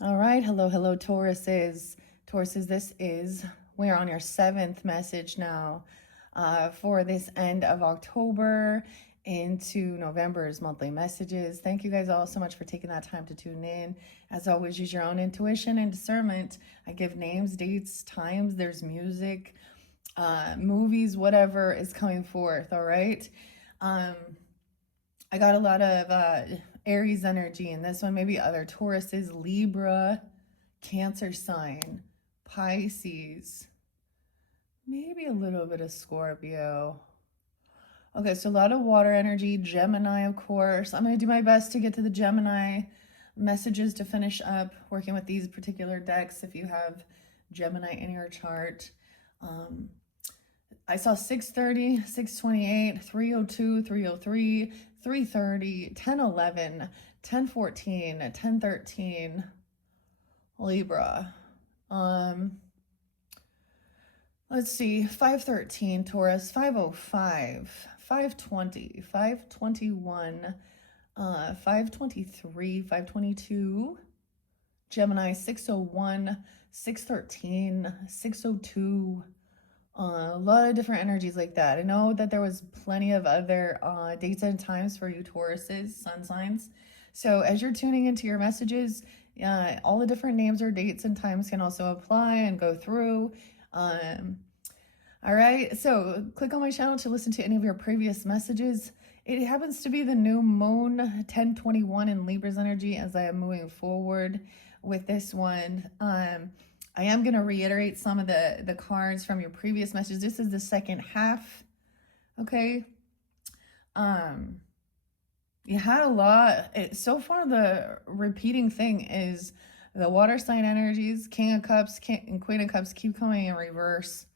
All right. Hello, hello, Tauruses. We're on your seventh message now for this end of October into November's monthly messages. Thank you guys all so much for taking that time to tune in. As always, use your own intuition and discernment. I give names, dates, times, there's music, movies, whatever is coming forth. All right. I got a lot of Aries energy in this one, maybe other Tauruses, Libra, Cancer sign, Pisces, maybe a little bit of Scorpio. Okay, so a lot of water energy, Gemini, of course. I'm going to do my best to get to the Gemini messages to finish up working with these particular decks if you have Gemini in your chart. I saw 6:30, 6:28, 3:02, 3:03, 3:30, 10:11, 10:14, 10:13, Libra. Let's see, 5:13, Taurus, 5:05, 5:20, 5:21, 5:23, 5:22, Gemini, 6:01, 6:13, 6:02. A lot of different energies like that. I know that there was plenty of other dates and times for you Tauruses, sun signs. So as you're tuning into your messages, all the different names or dates and times can also apply and go through. All right, so click on my channel to listen to any of your previous messages. It happens to be the new moon 1021 in Libra's energy as I am moving forward with this one. I am going to reiterate some of the cards from your previous message. This is the second half, okay? You had a lot. So far, the repeating thing is the water sign energies, King of Cups and Queen of Cups keep coming in reverse.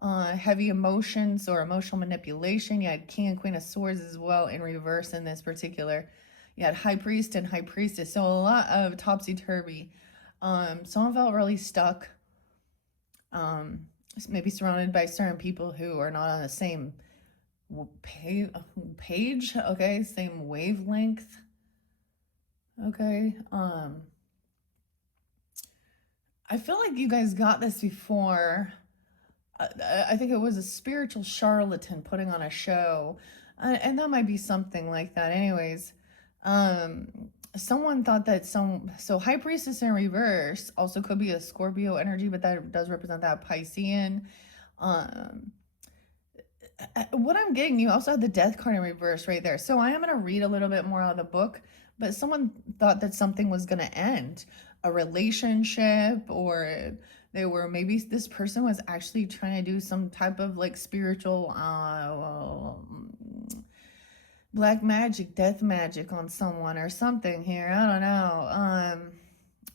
Heavy emotions or emotional manipulation. You had King and Queen of Swords as well in reverse in this particular. You had High Priest and High Priestess. So a lot of topsy-turvy. Someone felt really stuck, maybe surrounded by certain people who are not on the same page, okay, same wavelength, okay. I feel like you guys got this before. I think it was a spiritual charlatan putting on a show, and that might be something like that. Anyways, someone thought that so High Priestess in reverse also could be a Scorpio energy, but that does represent that Piscean. What I'm getting, you also had the Death card in reverse right there. So I am going to read a little bit more out of the book, but someone thought that something was going to end, a relationship, or maybe this person was actually trying to do some type of like spiritual black magic, death magic on someone or something here. I don't know.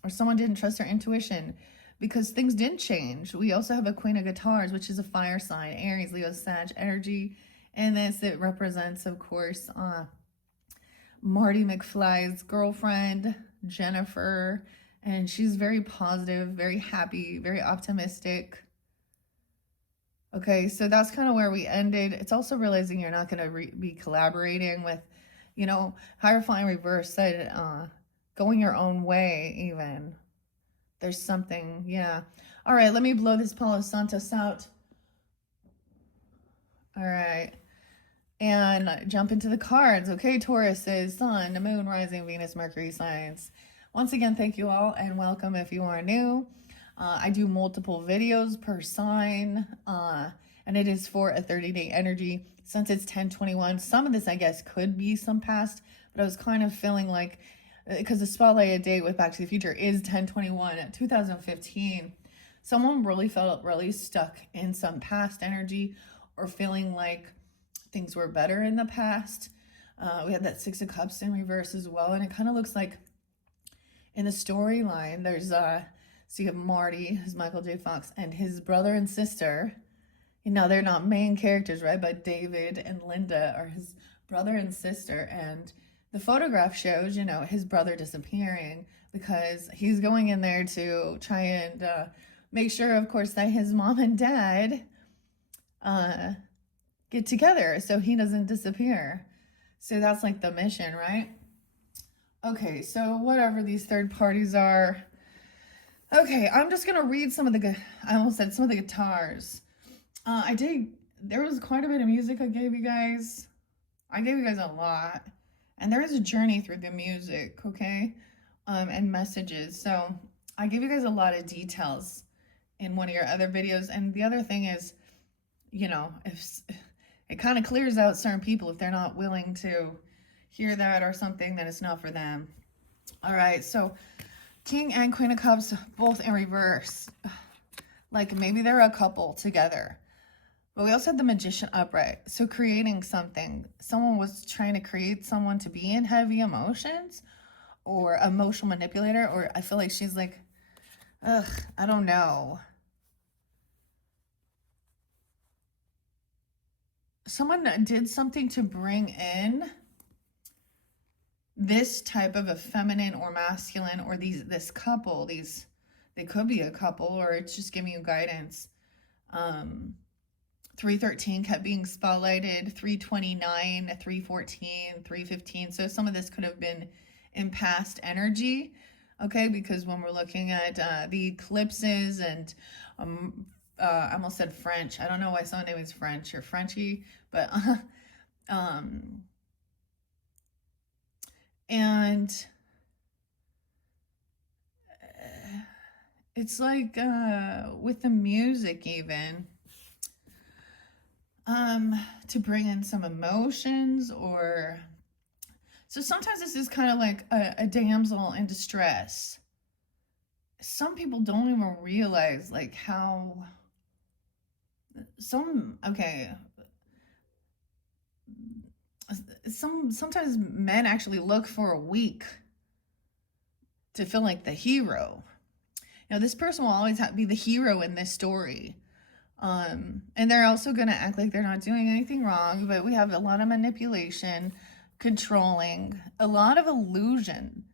Or someone didn't trust their intuition because things didn't change. We also have a Queen of Guitars, which is a fire sign, Aries, Leo, Sag energy. And this, it represents, of course, Marty McFly's girlfriend, Jennifer. And she's very positive, very happy, very optimistic. Okay, so that's kind of where we ended. It's also realizing you're not going to be collaborating with, Hierophant reverse said going your own way even. There's something, yeah. All right, let me blow this Palo Santos out. All right. And jump into the cards. Okay, Taurus is Sun, Moon, Rising, Venus, Mercury signs. Once again, thank you all and welcome if you are new. I do multiple videos per sign, and it is for a 30-day energy. Since it's 10/21, some of this, I guess, could be some past, but I was kind of feeling like, because the spotlighted date with Back to the Future is 10/21, 2015, someone really felt really stuck in some past energy or feeling like things were better in the past. We had that Six of Cups in reverse as well, and it kind of looks like in the storyline, there's so you have Marty, who's Michael J. Fox, and his brother and sister. They're not main characters, right? But David and Linda are his brother and sister. And the photograph shows, his brother disappearing because he's going in there to try and make sure, of course, that his mom and dad get together so he doesn't disappear. So that's like the mission, right? Okay, so whatever these third parties are. Okay, I'm just gonna read some of the, I almost said some of the guitars. There was quite a bit of music I gave you guys. I gave you guys a lot. And there is a journey through the music, okay? And messages. So I gave you guys a lot of details in one of your other videos. And the other thing is, if it kind of clears out certain people if they're not willing to hear that or something, then it's not for them. All right, so King and Queen of Cups both in reverse. Like maybe they're a couple together. But we also had the Magician upright. So creating something. Someone was trying to create someone to be in heavy emotions or emotional manipulator. Or I feel like she's like, I don't know. Someone did something to bring in this type of a feminine or masculine or this couple. They could be a couple, or it's just giving you guidance. 313 kept being spotlighted, 329, 314, 315. So some of this could have been in past energy, okay? Because when we're looking at the eclipses and I almost said French. I don't know why someone name is French or Frenchy, but and it's like with the music even. To bring in some emotions, or so sometimes this is kind of like a damsel in distress. Some people don't even realize like how sometimes men actually look for a week to feel like the hero. Now this person will always be the hero in this story. And they're also going to act like they're not doing anything wrong, but we have a lot of manipulation, controlling, a lot of illusion.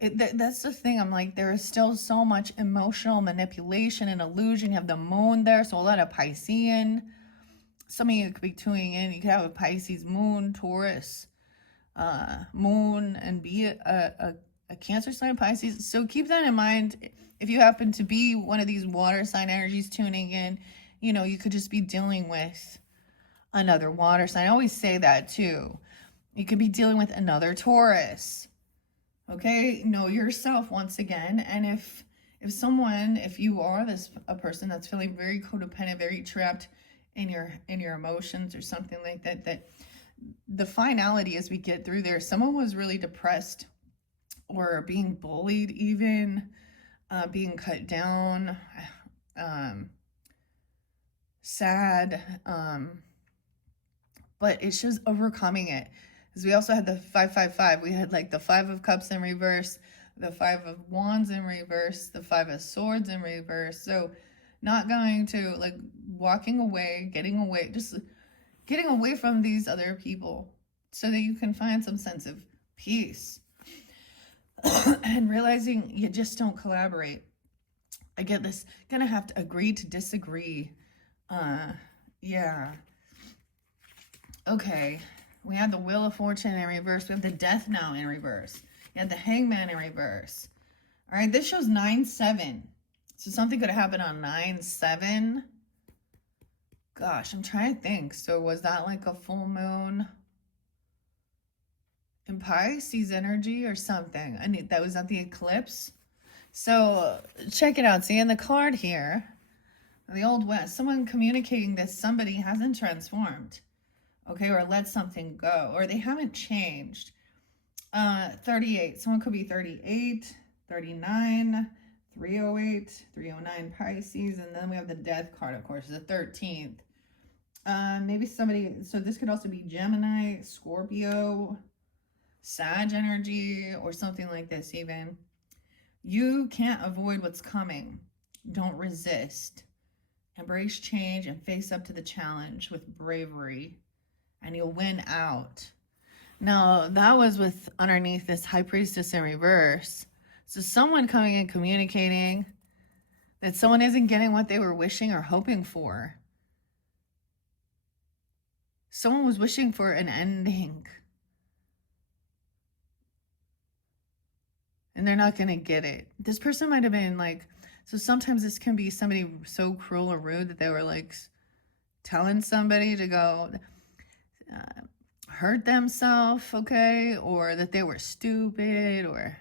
That's the thing. I'm like, there is still so much emotional manipulation and illusion. You have the moon there, so a lot of Piscean. Some of you could be tuning in. You could have a Pisces moon, Taurus, moon, and be a Cancer sign, Pisces. So keep that in mind. If you happen to be one of these water sign energies tuning in, you could just be dealing with another water sign. I always say that too. You could be dealing with another Taurus. Okay, know yourself once again. And if you are a person that's feeling very codependent, very trapped in your emotions or something like that the finality as we get through there, someone was really depressed or being bullied, even being cut down, sad, but it's just overcoming it. Because we also had the 555. We had like the 5 of Cups in reverse, the 5 of Wands in reverse, the 5 of Swords in reverse. So not going to like walking away, getting away from these other people so that you can find some sense of peace. And realizing you just don't collaborate. I get this. Gonna have to agree to disagree. Yeah. Okay. We had the Wheel of Fortune in reverse. We have the Death now in reverse. You had the Hangman in reverse. All right, this shows 9-7. So something could have happened on 9-7. Gosh, I'm trying to think. So was that like a full moon in Pisces energy or something? I need that was at the eclipse. So check it out. See in the card here, the Old West, someone communicating that somebody hasn't transformed, okay, or let something go, or they haven't changed. 38. Someone could be 38, 39, 308, 309 Pisces, and then we have the Death card, of course, the 13th. Maybe somebody, so this could also be Gemini, Scorpio, Sag energy, or something like this even. You can't avoid what's coming. Don't resist. Embrace change and face up to the challenge with bravery, and you'll win out. Now, that was with underneath this High Priestess in reverse. So someone coming and communicating that someone isn't getting what they were wishing or hoping for. Someone was wishing for an ending. and they're not going to get it. This person might have been like, so sometimes this can be somebody so cruel or rude that they were like telling somebody to go hurt themselves, okay? Or that they were stupid or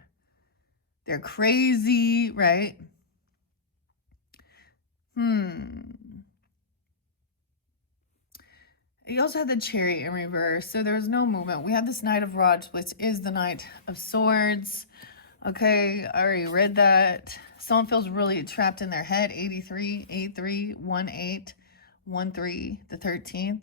they're crazy, right? You also had the Chariot in reverse, so there was no movement. We had this Knight of Rods, which is the Knight of Swords. Okay, I already read that. Someone feels really trapped in their head. 83, 83, 18, 13, the 13th.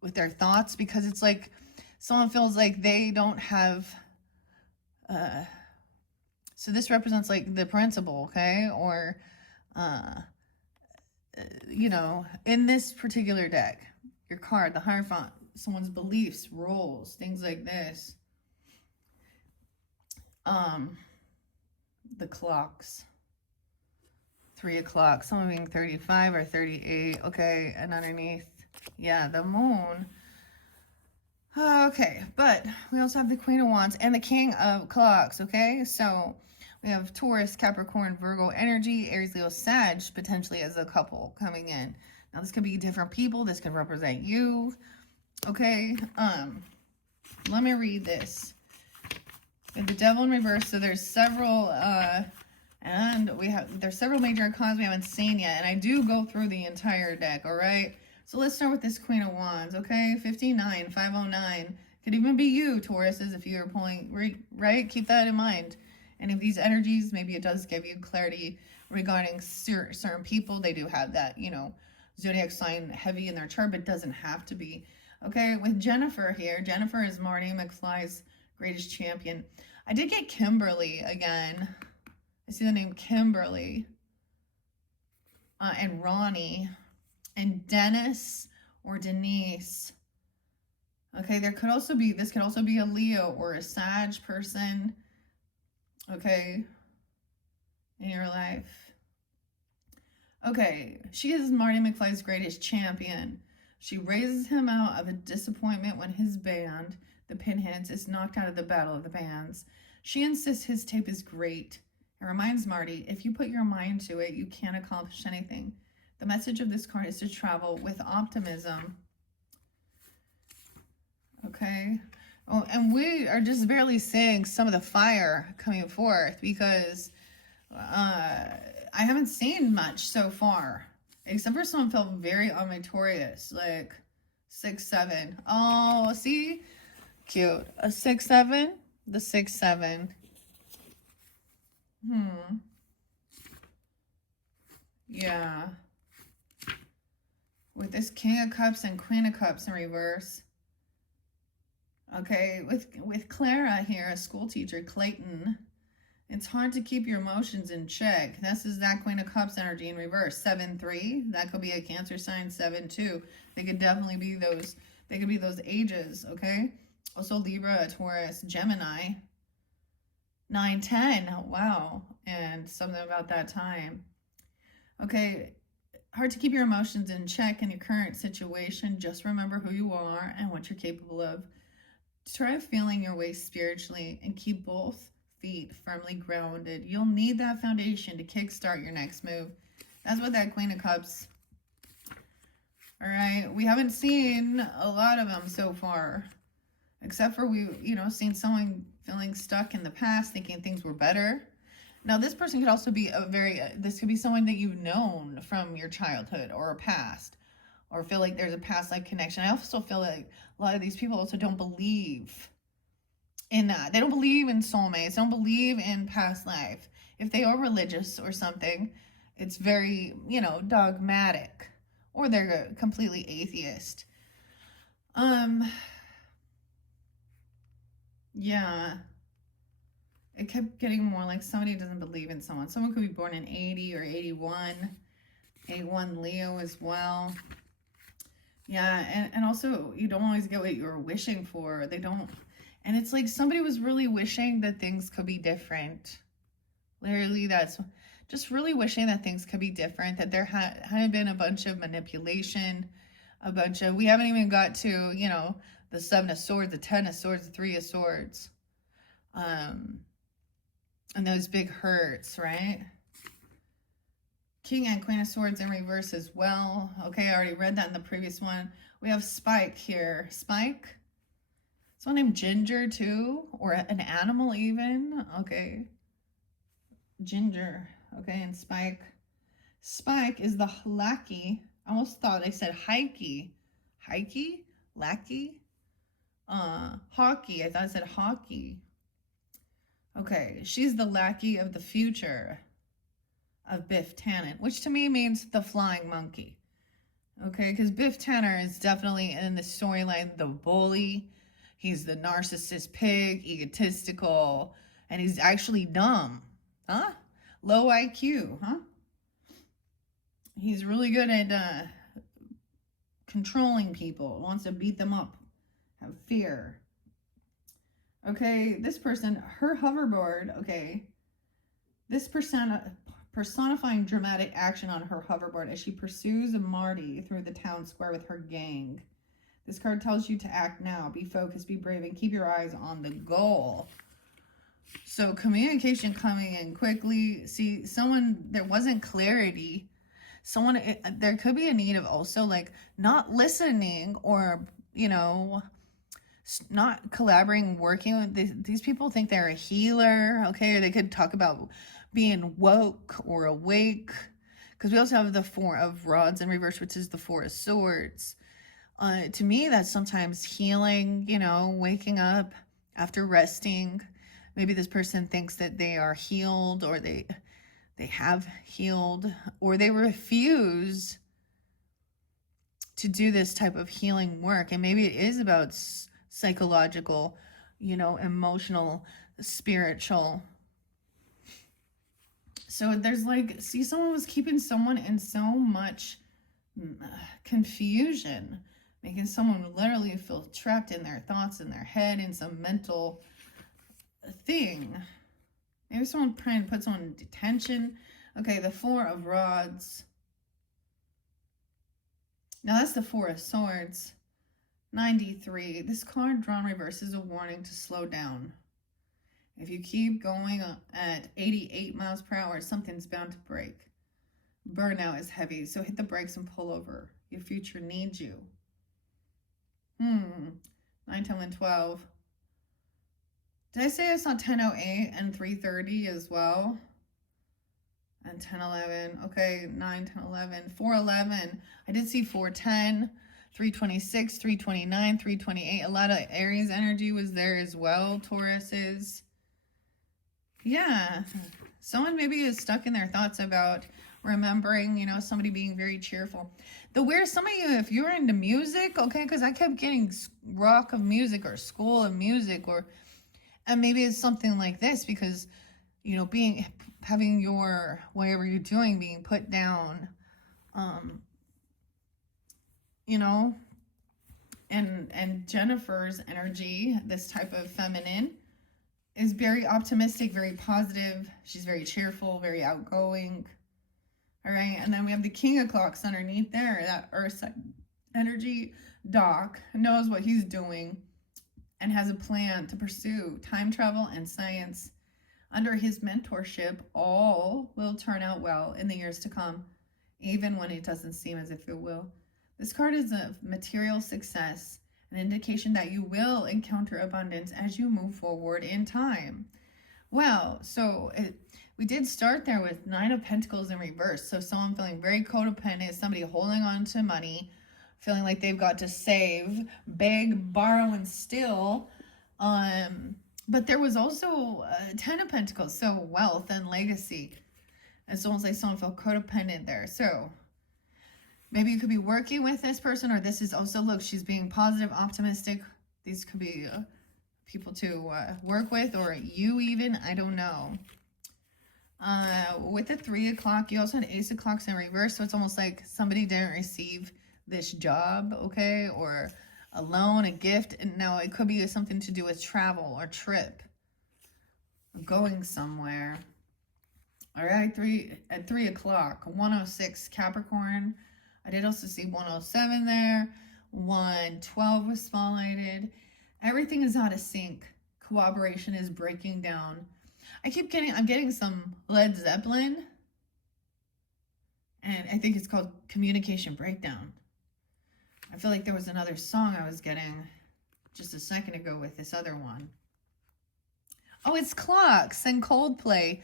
With their thoughts, because it's like someone feels like they don't have, so this represents like the principal, okay? Or, you know, in this particular deck, your card, the Hierophant, someone's beliefs, roles, things like this. The clocks. 3 o'clock, someone being 35 or 38, okay, and underneath, yeah, the moon. Okay, but we also have the Queen of Wands and the King of Clocks, okay? So we have Taurus, Capricorn, Virgo energy, Aries, Leo, Sag, potentially as a couple coming in. Now, this could be different people. This could represent you, okay? Let me read this. We have the Devil in reverse, so there's several, and there's several major arcana we haven't seen yet, and I do go through the entire deck, all right? So let's start with this Queen of Wands, okay? 59, 509. Could even be you, Tauruses, if you're pulling, right? Keep that in mind. And if these energies, maybe it does give you clarity regarding certain people. They do have that, you know, zodiac sign heavy in their chart, but it doesn't have to be. Okay, with Jennifer here. Jennifer is Marty McFly's greatest champion. I did get Kimberly again. I see the name Kimberly. And Ronnie. And Dennis or Denise. Okay, this could also be a Leo or a Sag person. Okay, in your life. Okay, she is Marty McFly's greatest champion. She raises him out of a disappointment when his band, the Pinheads, is knocked out of the Battle of the Bands. She insists his tape is great. It reminds Marty, if you put your mind to it, you can't accomplish anything. The message of this card is to travel with optimism. Okay. Oh, and we are just barely seeing some of the fire coming forth because I haven't seen much so far. Except for someone felt very unvictorious, like 6-7. Oh, see? Cute. A 6-7? The 6-7. Yeah. With this King of Cups and Queen of Cups in reverse. Okay, with Clara here, a school teacher, Clayton, it's hard to keep your emotions in check. This is that Queen of Cups energy in reverse. 7-3, that could be a Cancer sign. 7-2, they could definitely be those. They could be those ages. Okay, also Libra, Taurus, Gemini. 9-10, wow, and something about that time. Okay, hard to keep your emotions in check in your current situation. Just remember who you are and what you're capable of. Try feeling your way spiritually and keep both feet firmly grounded. You'll need that foundation to kickstart your next move. That's what that Queen of Cups. All right, we haven't seen a lot of them so far, except for seen someone feeling stuck in the past, thinking things were better. Now, this person could also be this could be someone that you've known from your childhood or a past, or feel like there's a past life connection. I also feel like a lot of these people also don't believe in that. They don't believe in soulmates. They don't believe in past life. If they are religious or something, it's very, dogmatic, or they're completely atheist. Yeah. It kept getting more like somebody doesn't believe in someone. Someone could be born in 80 or 81. 81 Leo as well. Yeah, and also you don't always get what you're wishing for. They don't. And it's like somebody was really wishing that things could be different. Literally, that's just really wishing that things could be different, that there hadn't been a bunch of manipulation, we haven't even got to, the Seven of Swords, the Ten of Swords, the Three of Swords. And those big hurts, right? King and Queen of Swords in reverse as well. Okay, I already read that in the previous one. We have Spike here. Spike? Someone named Ginger too? Or an animal even? Okay. Ginger. Okay, and Spike. Spike is the lackey. I almost thought they said hikey. Hikey? Lackey? Hockey. I thought it said hockey. Okay, she's the lackey of the future of Biff Tannen, which to me means the flying monkey. Okay, because Biff Tanner is definitely in the storyline the bully. He's the narcissist pig, egotistical, and he's actually dumb. Huh? Low IQ, huh? He's really good at controlling people, wants to beat them up, have fear. Okay, this person, her hoverboard, okay, this personifying dramatic action on her hoverboard as she pursues Marty through the town square with her gang. This card tells you to act now, be focused, be brave, and keep your eyes on the goal. So communication coming in quickly. See, there wasn't clarity. There could be a need of also like not listening or, you know, not collaborating, working with these people think they're a healer, okay? Or they could talk about being woke or awake, because we also have the Four of Rods in reverse, which is the Four of Swords. To me, that's sometimes healing, you know, waking up after resting. Maybe this person thinks that they are healed, or they have healed, or they refuse to do this type of healing work. And maybe it is about psychological, you know, emotional, spiritual. So there's like, see, someone was keeping someone in so much confusion, making someone literally feel trapped in their thoughts, in their head, in some mental thing. Maybe someone trying to put someone in detention. Okay, the Four of Rods. Now that's the Four of Swords. 93. This card drawn reverse is a warning to slow down. If you keep going at 88 miles per hour, something's bound to break. Burnout is heavy, so hit the brakes and pull over. Your future needs you. 9, 10, and 12. Did I say I saw 10:08 and 3:30 as well? And 10:11. Okay, 9, 10, 11. 4:11. I did see 4:10. 3:26, 3:29, 3:28. A lot of Aries energy was there as well, Tauruses. Yeah. Someone maybe is stuck in their thoughts about remembering, you know, somebody being very cheerful. Some of you, if you're into music, okay, because I kept getting rock of music or school of music, and maybe it's something like this, because, you know, having your, whatever you're doing, being put down, you know, and Jennifer's energy, this type of feminine, is very optimistic, very positive. She's very cheerful, very outgoing. All right, and then we have the King of Clocks underneath there. That Earth energy, Doc, knows what he's doing and has a plan to pursue time travel and science. Under his mentorship, all will turn out well in the years to come, even when it doesn't seem as if it will. This card is a material success, an indication that you will encounter abundance as you move forward in time. Well, so we did start there with 9 of Pentacles in reverse. So someone feeling very codependent, somebody holding on to money, feeling like they've got to save, beg, borrow, and steal. But there was also 10 of Pentacles, so wealth and legacy. It's almost like someone felt codependent there. So maybe you could be working with this person, or this is also, look, she's being positive, optimistic. These could be people to work with, or you even, I don't know. With the 3 o'clock, you also had Ace of Clocks in reverse, so it's almost like somebody didn't receive this job, okay, or a loan, a gift, and now it could be something to do with travel or trip, going somewhere. All right, at 3 o'clock, 106 Capricorn. I did also see 107 there. 1, 12 was spotlighted. Everything is out of sync. Cooperation is breaking down. I'm getting some Led Zeppelin. And I think it's called Communication Breakdown. I feel like there was another song I was getting just a second ago with this other one. Oh, it's Clocks and Coldplay.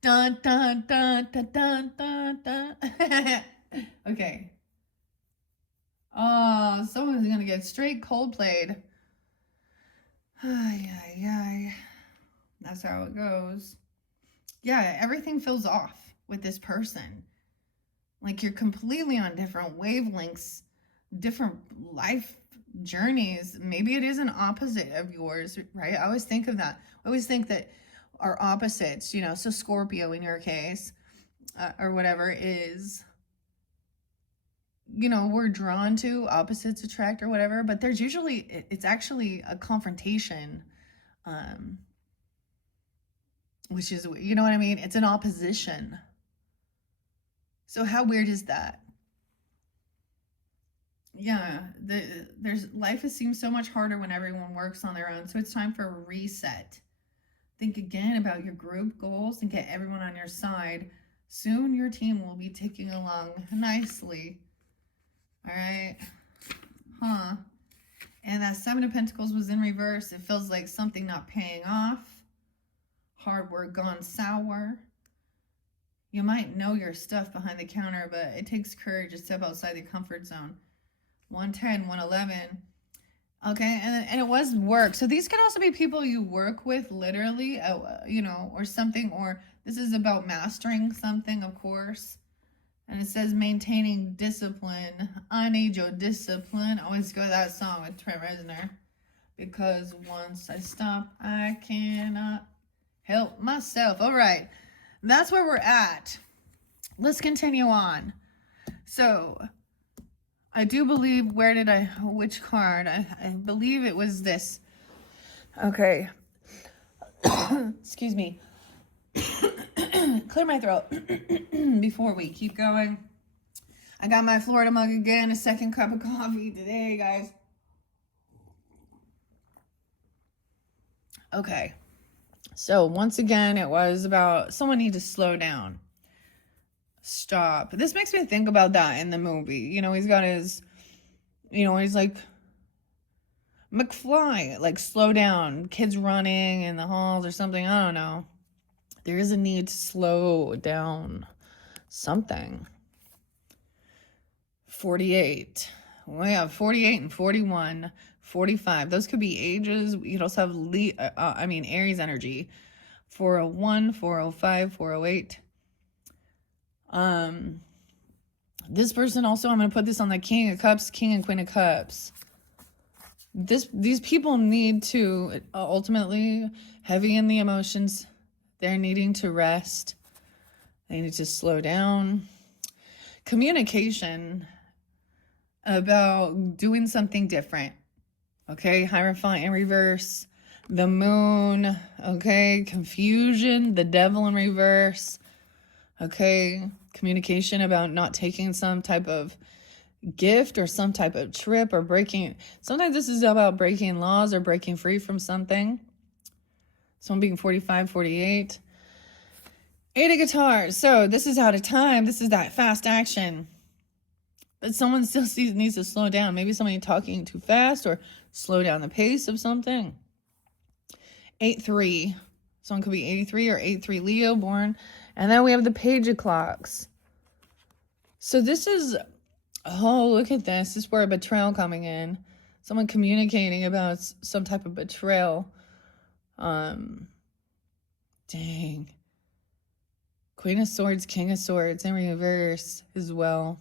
Dun, dun, dun, dun, dun, dun, dun. Okay. Oh, someone's going to get straight Coldplayed. Ay, ay, ay. That's how it goes. Yeah, everything feels off with this person. Like you're completely on different wavelengths, different life journeys. Maybe it is an opposite of yours, right? I always think of that. I always think that our opposites, you know, so Scorpio in your case, or whatever is, you know, we're drawn to, opposites attract or whatever, but there's usually, it's actually a confrontation, which is, you know what I mean? It's an opposition. So how weird is that? Yeah, life seems so much harder when everyone works on their own. So it's time for a reset. Think again about your group goals and get everyone on your side. Soon your team will be ticking along nicely. All right. Huh. And that 7 of Pentacles was in reverse. It feels like something not paying off. Hard work gone sour. You might know your stuff behind the counter, but it takes courage to step outside the comfort zone. 110, 111. Okay, and it was work. So these could also be people you work with literally, you know, or something, or this is about mastering something, of course. And it says maintaining discipline. I need your discipline. I always go to that song with Trent Reznor. Because once I stop, I cannot help myself. All right, that's where we're at. Let's continue on. So I do believe, which card? I believe it was this. Okay. Excuse me. Clear my throat before we keep going. I got my Florida mug again, a second cup of coffee today, guys. Okay. So once again, it was about someone need to slow down. Stop. This makes me think about that in the movie. You know, he's got his, you know, he's like, McFly, like slow down. Kids running in the halls or something. I don't know. There is a need to slow down something. 48. We have 48 and 41, 45. Those could be ages. You could also have Aries energy. 401, 405, 408. This person also, I'm going to put this on the King of Cups, King and Queen of Cups. These people need to ultimately heavy in the emotions. They're needing to rest. They need to slow down. Communication about doing something different. Okay, Hierophant in reverse. The moon. Okay, confusion. The devil in reverse. Okay, communication about not taking some type of gift or some type of trip or breaking. Sometimes this is about breaking laws or breaking free from something. Someone being 45, 48. 8 of guitars. So this is out of time. This is that fast action. But someone still needs to slow down. Maybe somebody talking too fast or slow down the pace of something. 8-3. Someone could be 83 or 8-3 Leo born. And then we have the Page of Clocks. So this is, oh, look at this. This is where a betrayal coming in. Someone communicating about some type of betrayal. Dang. Queen of Swords, King of Swords in reverse as well.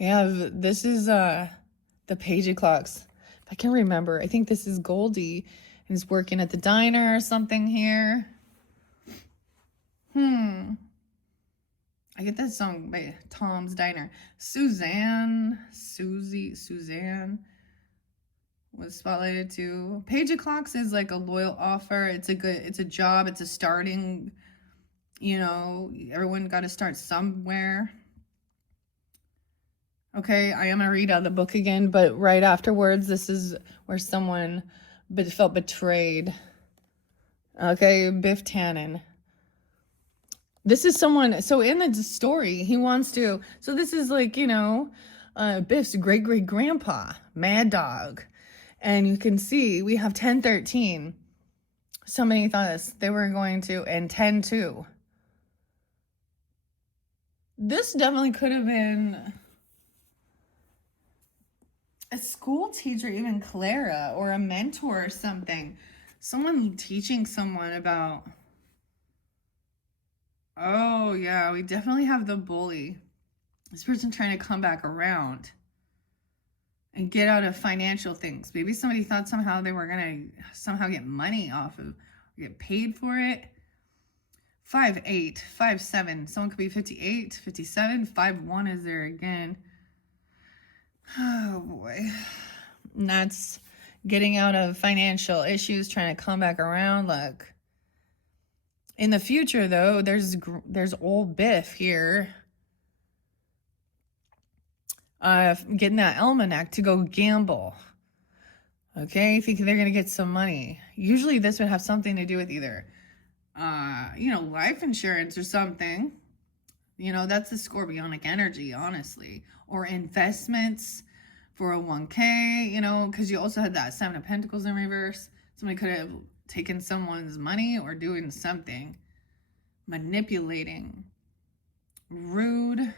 We have, this is the Page of Clocks. If I can remember, I think this is Goldie. And he's working at the diner or something here. I get that song by Tom's Diner. Suzanne was spotlighted too. Page of Clocks is like a loyal offer. It's a job. It's a starting, you know, everyone got to start somewhere. Okay, I am going to read out the book again, but right afterwards, this is where someone felt betrayed. Okay, Biff Tannen. This is someone, so in the story, he wants to, so this is like, you know, Biff's great-great-grandpa, Mad Dog. And you can see we have 1013. Somebody thought they were going to, and 10-2. This definitely could have been a school teacher, even Clara, or a mentor or something. Someone teaching someone about, oh yeah, we definitely have the bully. This person trying to come back around and get out of financial things. Maybe somebody thought somehow they were going to somehow get money off of, get paid for it. 5-8, 5-7. Someone could be 58, 57. 5-1 is there again. Oh boy. And that's getting out of financial issues, trying to come back around. Look. In the future, though, there's old Biff here. Getting that almanac to go gamble. Okay, thinking they're going to get some money. Usually this would have something to do with either, you know, life insurance or something. You know, that's the scorpionic energy, honestly. Or investments, 401k, you know, because you also had that 7 of Pentacles in reverse. Somebody could have taken someone's money or doing something. Manipulating. Rude.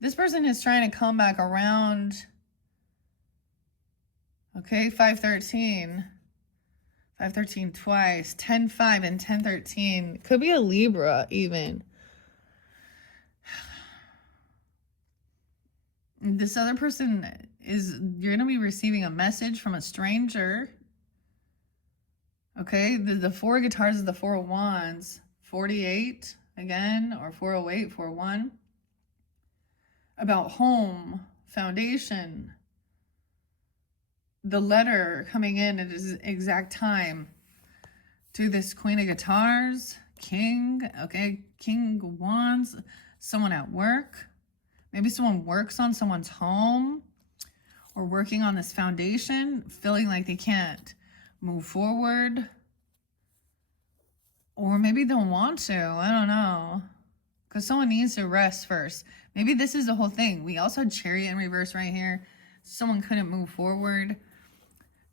This person is trying to come back around. Okay, 5-13. 5-13 twice. 10-5 and 10-13. Could be a Libra even. This other person you're going to be receiving a message from a stranger. Okay, the 4 of guitars is the 4 of wands. 48 again, or 408, 401. About home, foundation. The letter coming in at its exact time to this Queen of Guitars, King, okay, King of Wands, someone at work. Maybe someone works on someone's home or working on this foundation, feeling like they can't move forward. Or maybe they don't want to, I don't know. Because someone needs to rest first. Maybe this is the whole thing. We also had Chariot in reverse right here. Someone couldn't move forward,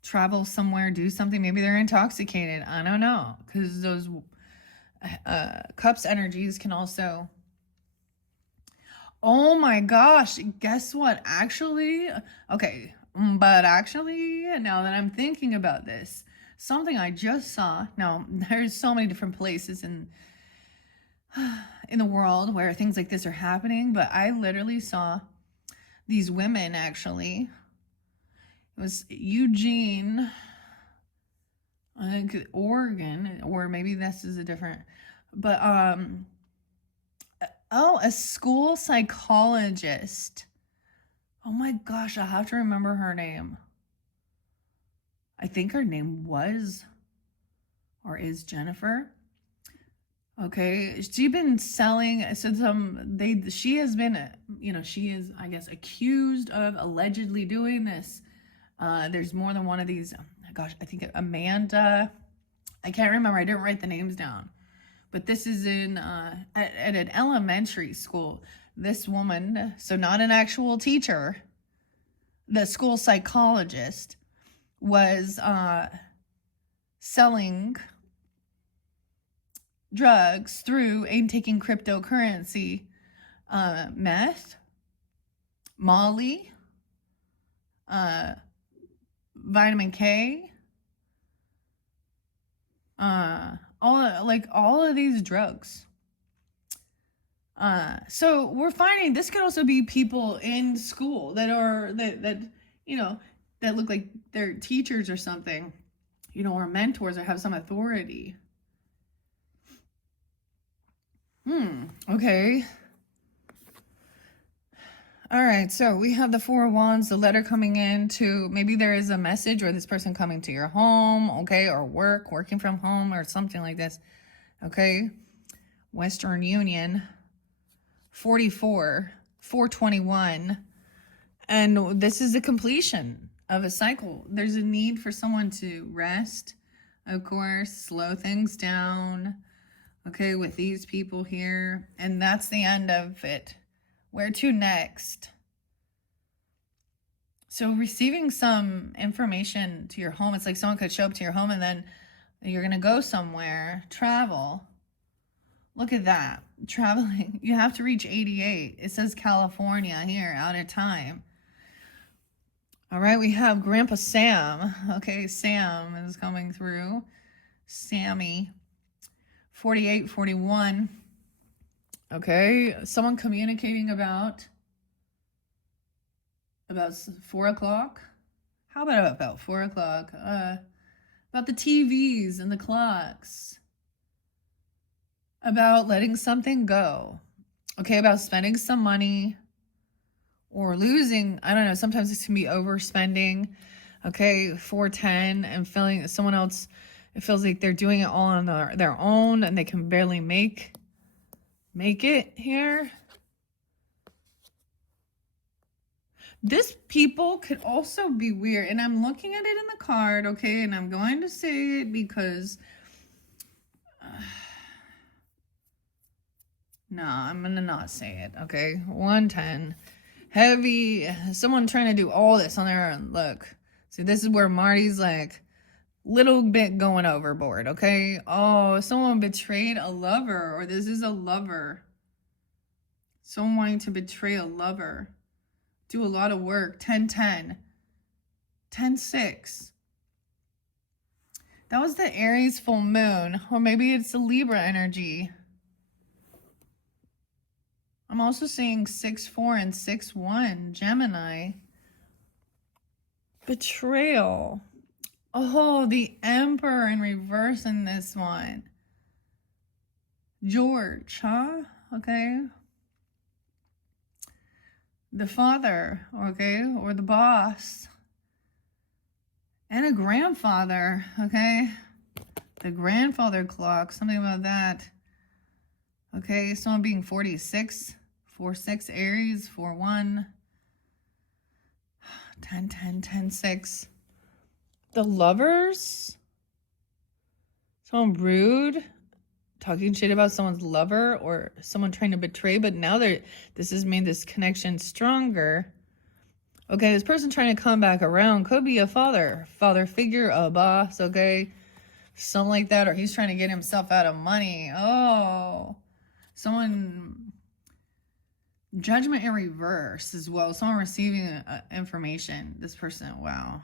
travel somewhere, do something. Maybe they're intoxicated. I don't know. Because those cups energies can also... Oh my gosh. Guess what? Actually, okay. But actually, now that I'm thinking about this, something I just saw. Now, there's so many different places in the world where things like this are happening, but I literally saw these women actually. It was Eugene, Oregon, or maybe this is a different, but oh, a school psychologist. Oh my gosh, I have to remember her name. I think her name was or is Jennifer. Okay, she's been selling, so she has been, you know, she is, I guess, accused of allegedly doing this. There's more than one of these. Gosh, I think Amanda, I can't remember, I didn't write the names down. But this is in, at an elementary school. This woman, so not an actual teacher, the school psychologist, was selling drugs through and taking cryptocurrency, meth, Molly, vitamin K, all of these drugs. So we're finding this could also be people in school that you know, that look like they're teachers or something, you know, or mentors or have some authority. Okay. All right, so we have the 4 of Wands, the letter coming in to, maybe there is a message or this person coming to your home, okay, or working from home or something like this, okay. Western Union, 44, 421. And this is the completion of a cycle. There's a need for someone to rest, of course, slow things down, okay, with these people here. And that's the end of it. Where to next? So receiving some information to your home, it's like someone could show up to your home and then you're going to go somewhere, travel. Look at that, traveling. You have to reach 88. It says California here, out of time. All right, we have Grandpa Sam. Okay, Sam is coming through. Sammy. 48, 41. Okay, someone communicating about 4 o'clock. How about 4 o'clock? About the TVs and the clocks. About letting something go. Okay, about spending some money or losing. I don't know, sometimes it can be overspending. Okay, 410 and feeling someone else, it feels like they're doing it all on their own and they can barely make it here. This people could also be weird. And I'm looking at it in the card, okay? And I'm going to say it because... no, I'm going to not say it, okay? 110. Heavy. Someone trying to do all this on their own. Look. See, this is where Marty's like... little bit going overboard, okay? Oh, someone betrayed a lover, or this is a lover. Someone wanting to betray a lover. Do a lot of work. 10-10. 10-6. That was the Aries full moon, or maybe it's the Libra energy. I'm also seeing 6-4 and 6-1, Gemini. Betrayal. Oh, the Emperor in reverse in this one. George, huh? Okay. The father, okay, or the boss. And a grandfather, okay? The grandfather clock, something about that. Okay, someone being 46, 4-6 Aries, 4-1. 10-10, 10-6. The lovers, someone rude, talking shit about someone's lover or someone trying to betray, but now this has made this connection stronger. Okay, this person trying to come back around could be a father figure, a boss, okay, something like that, or he's trying to get himself out of money. Oh, someone, judgment in reverse as well, someone receiving information. This person, wow.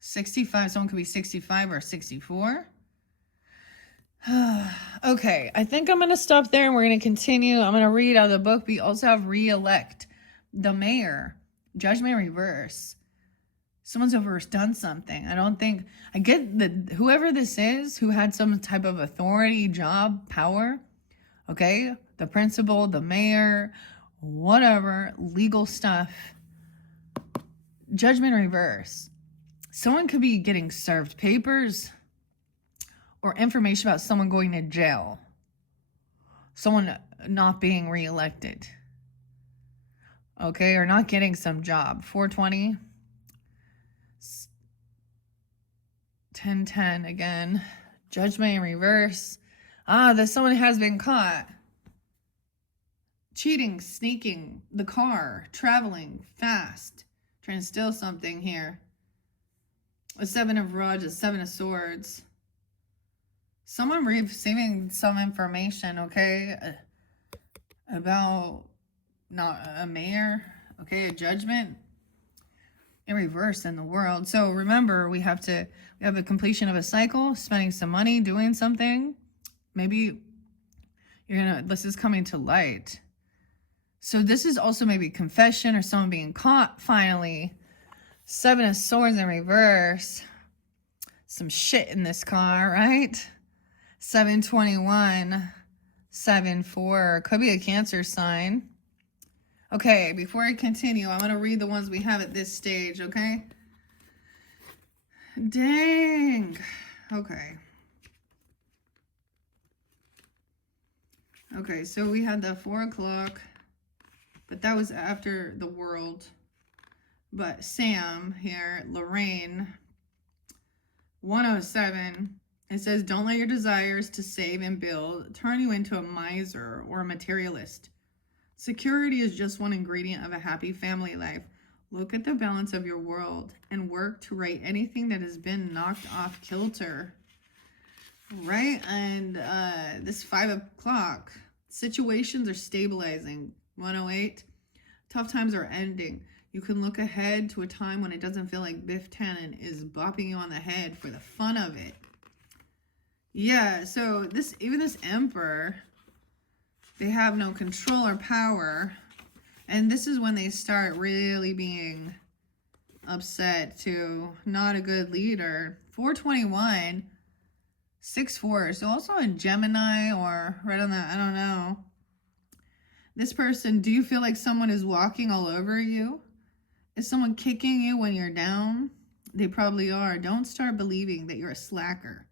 65, someone could be 65 or 64. Okay, I think I'm going to stop there and we're going to continue. I'm going to read out of the book. We also have re-elect, the mayor, judgment reverse. Someone's done something. I get that whoever this is who had some type of authority, job, power, okay, the principal, the mayor, whatever, legal stuff, judgment reverse. Someone could be getting served papers or information about someone going to jail. Someone not being reelected. Okay, or not getting some job. 420. 10-10 again. Judgment in reverse. That someone has been caught. Cheating, sneaking, the car, traveling, fast. Trying to steal something here. A 7 of rods, a 7 of swords. Someone receiving some information, okay, about not a mayor, okay, a judgment in reverse in the world. So remember, we have a completion of a cycle, spending some money, doing something. Maybe this is coming to light. So this is also maybe confession or someone being caught finally. 7 of swords in reverse. Some shit in this car, right? 721, 7-4. Could be a Cancer sign. Okay, before I continue, I'm going to read the ones we have at this stage, okay? Dang. Okay. Okay, so we had the 4 o'clock, but that was after the world. But Sam here, Lorraine, 107, it says, don't let your desires to save and build turn you into a miser or a materialist. Security is just one ingredient of a happy family life. Look at the balance of your world and work to right anything that has been knocked off kilter. Right? And this 5 o'clock, situations are stabilizing. 108, tough times are ending. You can look ahead to a time when it doesn't feel like Biff Tannen is bopping you on the head for the fun of it. Yeah, so even this Emperor, they have no control or power. And this is when they start really being upset too. Not a good leader. 421, 6-4. So also in Gemini or right on that, I don't know. This person, do you feel like someone is walking all over you? Is someone kicking you when you're down? They probably are. Don't start believing that you're a slacker.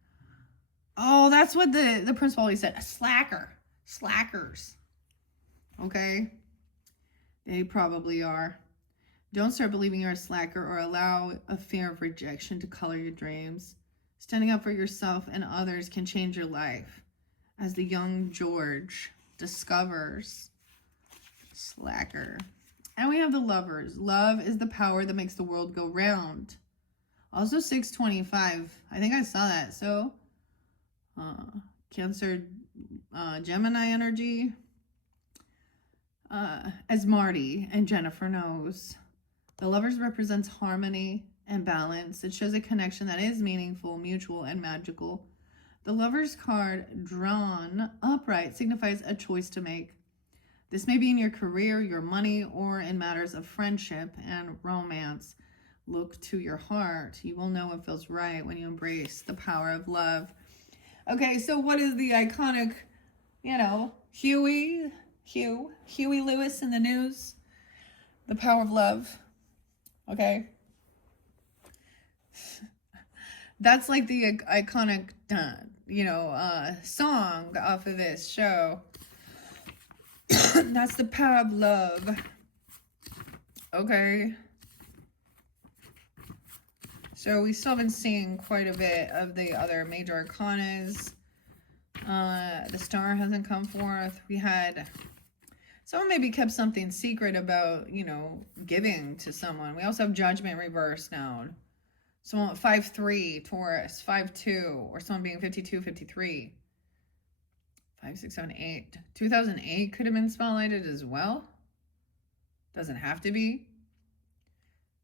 Oh, that's what the principal always said. A slacker. Slackers. Okay? They probably are. Don't start believing you're a slacker or allow a fear of rejection to color your dreams. Standing up for yourself and others can change your life. As the young George discovers. Slacker. And we have the Lovers. Love is the power that makes the world go round. Also 625. I think I saw that. So, Cancer, Gemini energy. As Marty and Jennifer knows, the Lovers represents harmony and balance. It shows a connection that is meaningful, mutual, and magical. The Lovers card drawn upright signifies a choice to make. This may be in your career, your money, or in matters of friendship and romance. Look to your heart. You will know what feels right when you embrace the power of love. Okay, so what is the iconic, Huey Lewis in the news? The power of love. Okay. That's like the iconic, song off of this show. That's the power of love. Okay. So we still been seeing quite a bit of the other major arcanas. The star hasn't come forth. We had someone maybe kept something secret about, giving to someone. We also have judgment reverse now. Someone 5-3 Taurus, 5-2, or someone being 52, 53. 5, 6, 7, 8. 2008 could have been spotlighted as well. Doesn't have to be.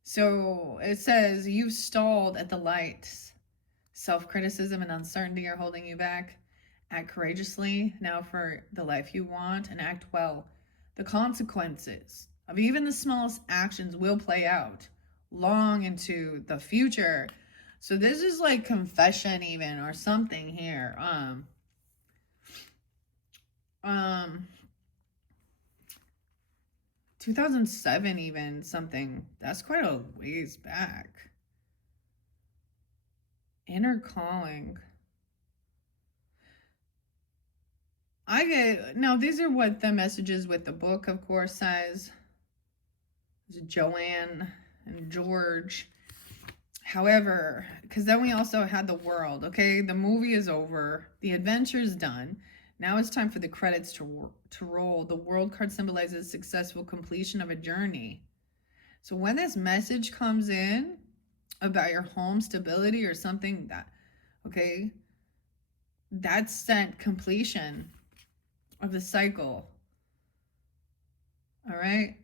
So it says, you've stalled at the lights. Self-criticism and uncertainty are holding you back. Act courageously now for the life you want and act well. The consequences of even the smallest actions will play out long into the future. So this is like confession even or something here. 2007 even something. That's quite a ways back. Inner calling. Now these are what the messages with the book, of course, says. Joanne and George. However, because then we also had the world, okay? The movie is over. The adventure is done. Now it's time for the credits to roll. The world card symbolizes successful completion of a journey. So when this message comes in about your home stability or something that's sent completion of the cycle. All right.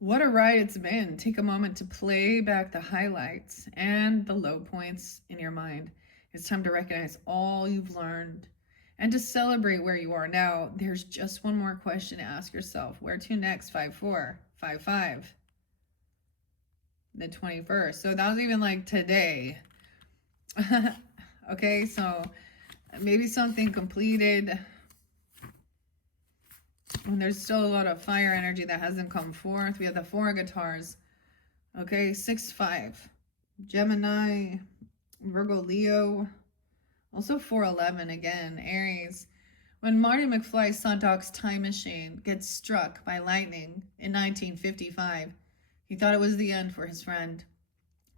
What a ride it's been. Take a moment to play back the highlights and the low points in your mind. It's time to recognize all you've learned and to celebrate where you are now. There's just one more question to ask yourself. Where to next? 5-4, 5-5. The 21st. So that was even like today. Okay, so maybe something completed when there's still a lot of fire energy that hasn't come forth. We have the 4 guitars. Okay, 6-5. Gemini, Virgo, Leo. Also 4-11 again, Aries. When Marty McFly's son Doc's time machine gets struck by lightning in 1955, he thought it was the end for his friend.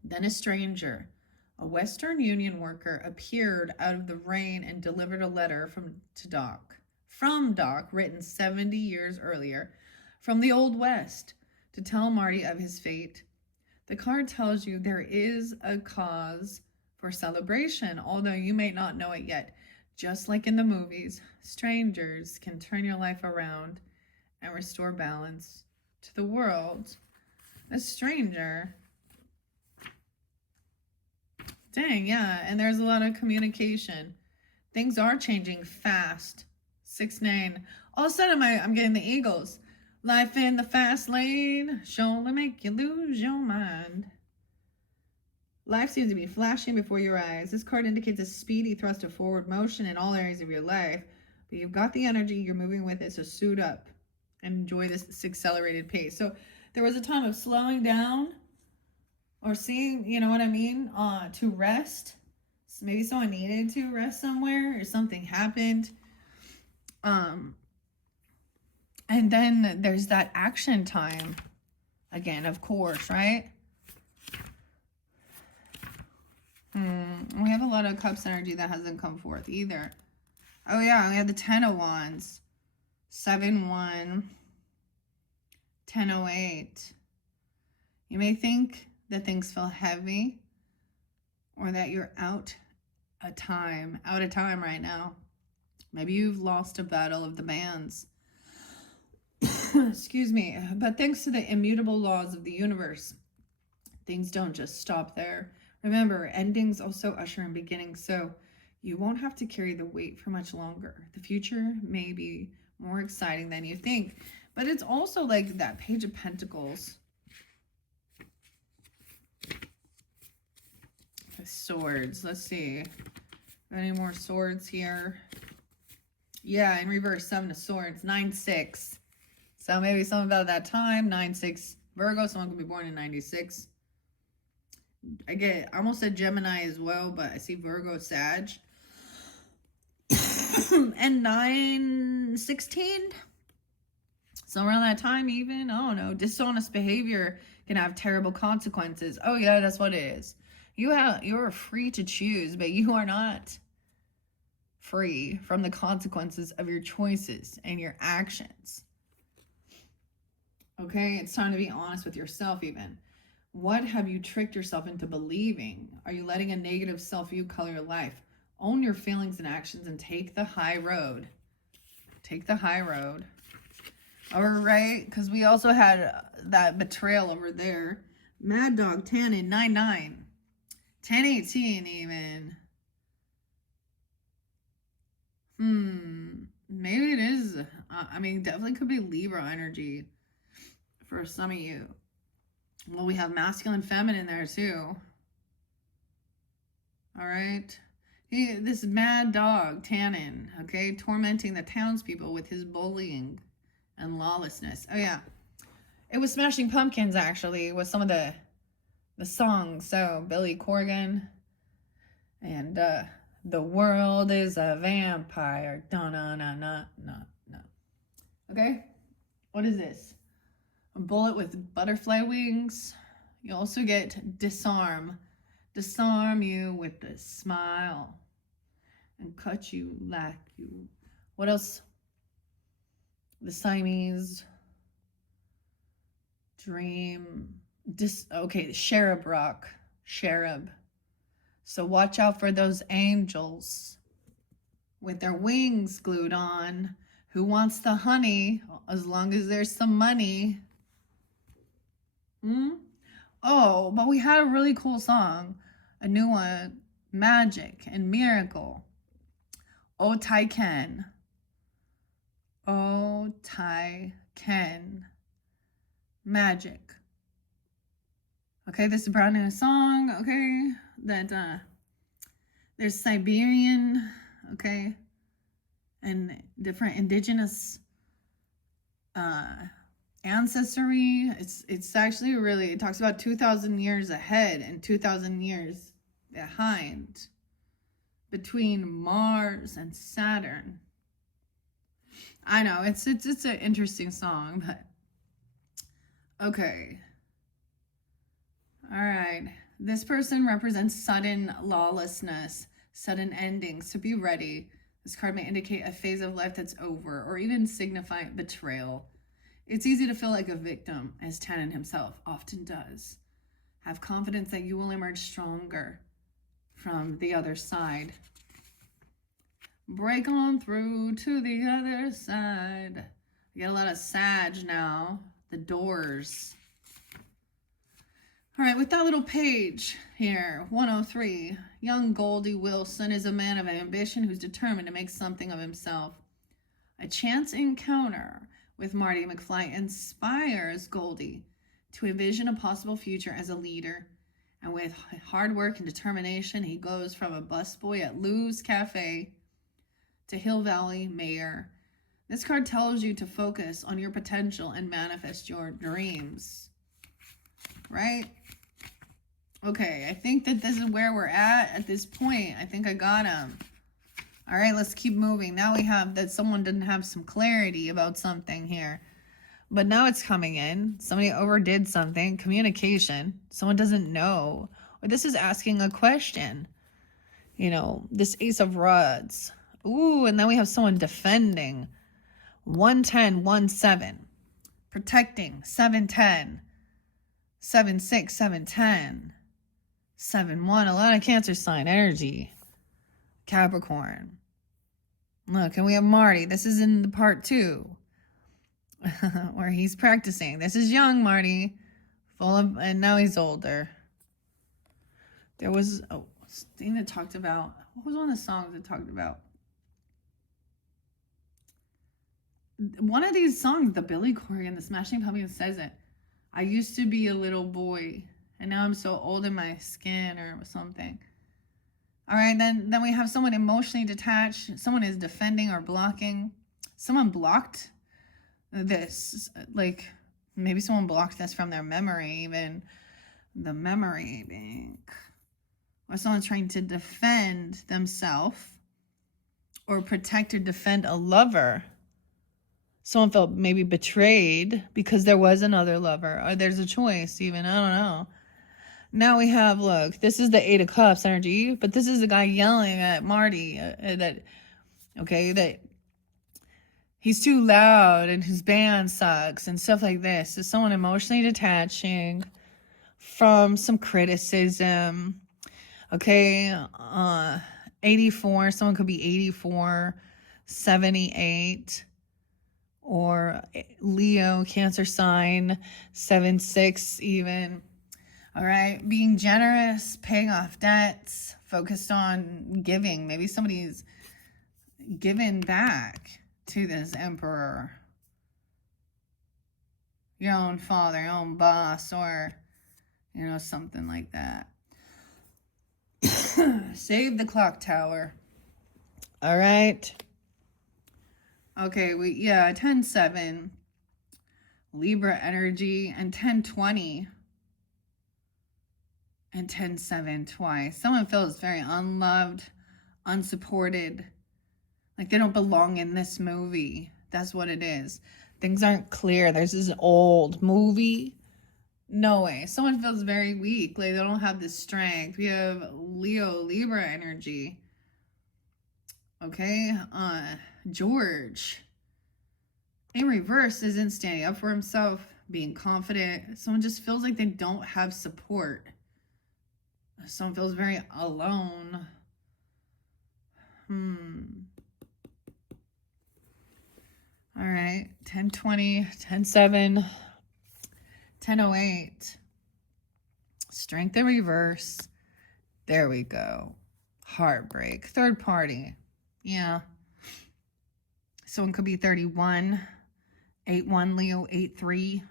Then a stranger, a Western Union worker, appeared out of the rain and delivered a letter from Doc, written 70 years earlier, from the Old West, to tell Marty of his fate. The card tells you there is a cause for celebration, although you may not know it yet. Just like in the movies, strangers can turn your life around and restore balance to the world. A stranger. Dang, yeah, and there's a lot of communication. Things are changing fast. 6-9. All of a sudden, I'm getting the Eagles. Life in the fast lane, surely make you lose your mind. Life seems to be flashing before your eyes. This card indicates a speedy thrust of forward motion in all areas of your life. But you've got the energy, you're moving with it, so suit up and enjoy this accelerated pace. So there was a time of slowing down or seeing, you know what I mean, to rest. So maybe someone needed to rest somewhere or something happened. And then there's that action time again, of course, right? We have a lot of cups energy that hasn't come forth either. Oh yeah, we have the 10 of Wands, 7-1, 10-8. You may think that things feel heavy or that you're out of time right now. Maybe you've lost a battle of the bands. Excuse me. But thanks to the immutable laws of the universe, things don't just stop there. Remember, endings also usher in beginnings, so you won't have to carry the weight for much longer. The future may be more exciting than you think, but it's also like that Page of Pentacles. The swords. Let's see. Any more swords here? Yeah, in reverse, 7 of Swords, 9-6. So maybe something about that time, 9-6 Virgo. Someone could be born in 96. I almost said Gemini as well, but I see Virgo, Sag. And 9-16. So around that time even, I don't know, dishonest behavior can have terrible consequences. Oh yeah, that's what it is. You're free to choose, but you are not free from the consequences of your choices and your actions. Okay, it's time to be honest with yourself even. What have you tricked yourself into believing? Are you letting a negative self-view color your life? Own your feelings and actions and take the high road. Take the high road. All right, because we also had that betrayal over there. Mad Dog, Tannin, 9-9. 10-18 even. Maybe it is. I mean, definitely could be Libra energy for some of you. Well, we have masculine, feminine there too. All right. This mad dog, Tannin, okay, tormenting the townspeople with his bullying and lawlessness. Oh yeah. It was Smashing Pumpkins, actually, with some of the songs. So Billy Corgan and The World is a Vampire. No. Okay? What is this? A bullet with butterfly wings. You also get disarm. Disarm you with a smile. And cut you like you. What else? The Siamese dream. Okay, Cherub Rock. Cherub. So watch out for those angels with their wings glued on. Who wants the honey as long as there's some money? Oh, but we had a really cool song. A new one. Magic and Miracle. Oh, Tai Ken. Oh, Tai Ken. Magic. Okay, this is a brand new song, okay, that there's Siberian, okay, and different indigenous ancestry. It's actually really, it talks about 2,000 years ahead and 2,000 years behind between Mars and Saturn. I know, it's an interesting song, but okay. All right. This person represents sudden lawlessness, sudden endings. So be ready. This card may indicate a phase of life that's over, or even signify betrayal. It's easy to feel like a victim, as Tannen himself often does. Have confidence that you will emerge stronger from the other side. Break on through to the other side. We get a lot of Sag now. The Doors. All right, with that little page here, 103, young Goldie Wilson is a man of ambition who's determined to make something of himself. A chance encounter with Marty McFly inspires Goldie to envision a possible future as a leader. And with hard work and determination, he goes from a busboy at Lou's Cafe to Hill Valley mayor. This card tells you to focus on your potential and manifest your dreams. Right? Okay, I think that this is where we're at this point. I think I got him. All right, let's keep moving. Now we have that someone didn't have some clarity about something here. But now it's coming in. Somebody overdid something. Communication. Someone doesn't know. Or this is asking a question. You know, this Ace of Rods. Ooh, and then we have someone defending. 110, 17. Protecting. 710. 7-6, 7-10, 7-1. A lot of Cancer sign energy. Capricorn. Look, and we have Marty. This is in the part 2 where he's practicing. This is young Marty, and now he's older. There was a thing that talked about, what was one of the songs that talked about? One of these songs, the Billy Corgan, the Smashing Pumpkins says it. I used to be a little boy, and now I'm so old in my skin, or something. All right, then we have someone emotionally detached. Someone is defending or blocking. Someone blocked this. Like, maybe someone blocked this from their memory, even the memory bank. Or someone's trying to defend themselves or protect or defend a lover. Someone felt maybe betrayed because there was another lover, or there's a choice even, I don't know. Now we have, look, this is the 8 of Cups energy, but this is the guy yelling at Marty that he's too loud and his band sucks and stuff like this. So someone emotionally detaching from some criticism. Okay, 84, someone could be 84, 78. Or Leo, Cancer sign, 7-6 even. All right, being generous, paying off debts, focused on giving. Maybe somebody's given back to this emperor. Your own father, your own boss, or, you know, something like that. Save the clock tower. All right. Okay, 10-7, Libra energy, and 10-20, and 10-7 twice. Someone feels very unloved, unsupported, like they don't belong in this movie. That's what it is. Things aren't clear. There's this old movie. No way. Someone feels very weak, like they don't have the strength. We have Leo, Libra energy. Okay, George, in reverse, isn't standing up for himself, being confident. Someone just feels like they don't have support. Someone feels very alone. All right, 10-20, 10-7, 10-08. Strength in reverse. There we go. Heartbreak. Third party. Yeah. Someone could be 31, 8-1, Leo, 8-3.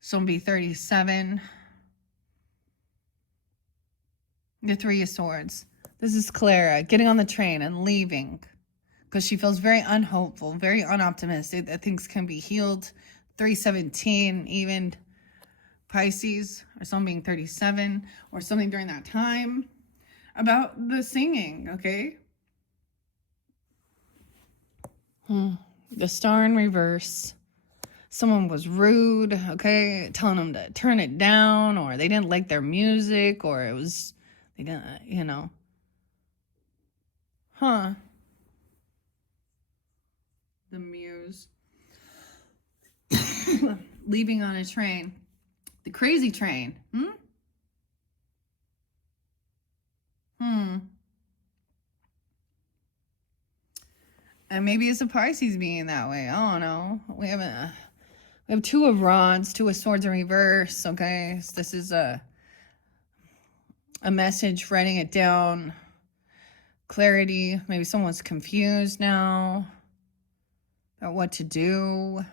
Someone be 37. The 3 of Swords. This is Clara getting on the train and leaving because she feels very unhopeful, very unoptimistic that things can be healed. 3-17, even Pisces, or someone being 37, or something during that time. About the singing, okay? The Star in reverse. Someone was rude, okay, telling them to turn it down, or they didn't like their music, or they didn't, The Muse. Leaving on a train. The crazy train. And maybe it's a Pisces being that way. I don't know. We have Two of Rods, Two of Swords in reverse. Okay, so this is a message, writing it down. Clarity. Maybe someone's confused now about what to do.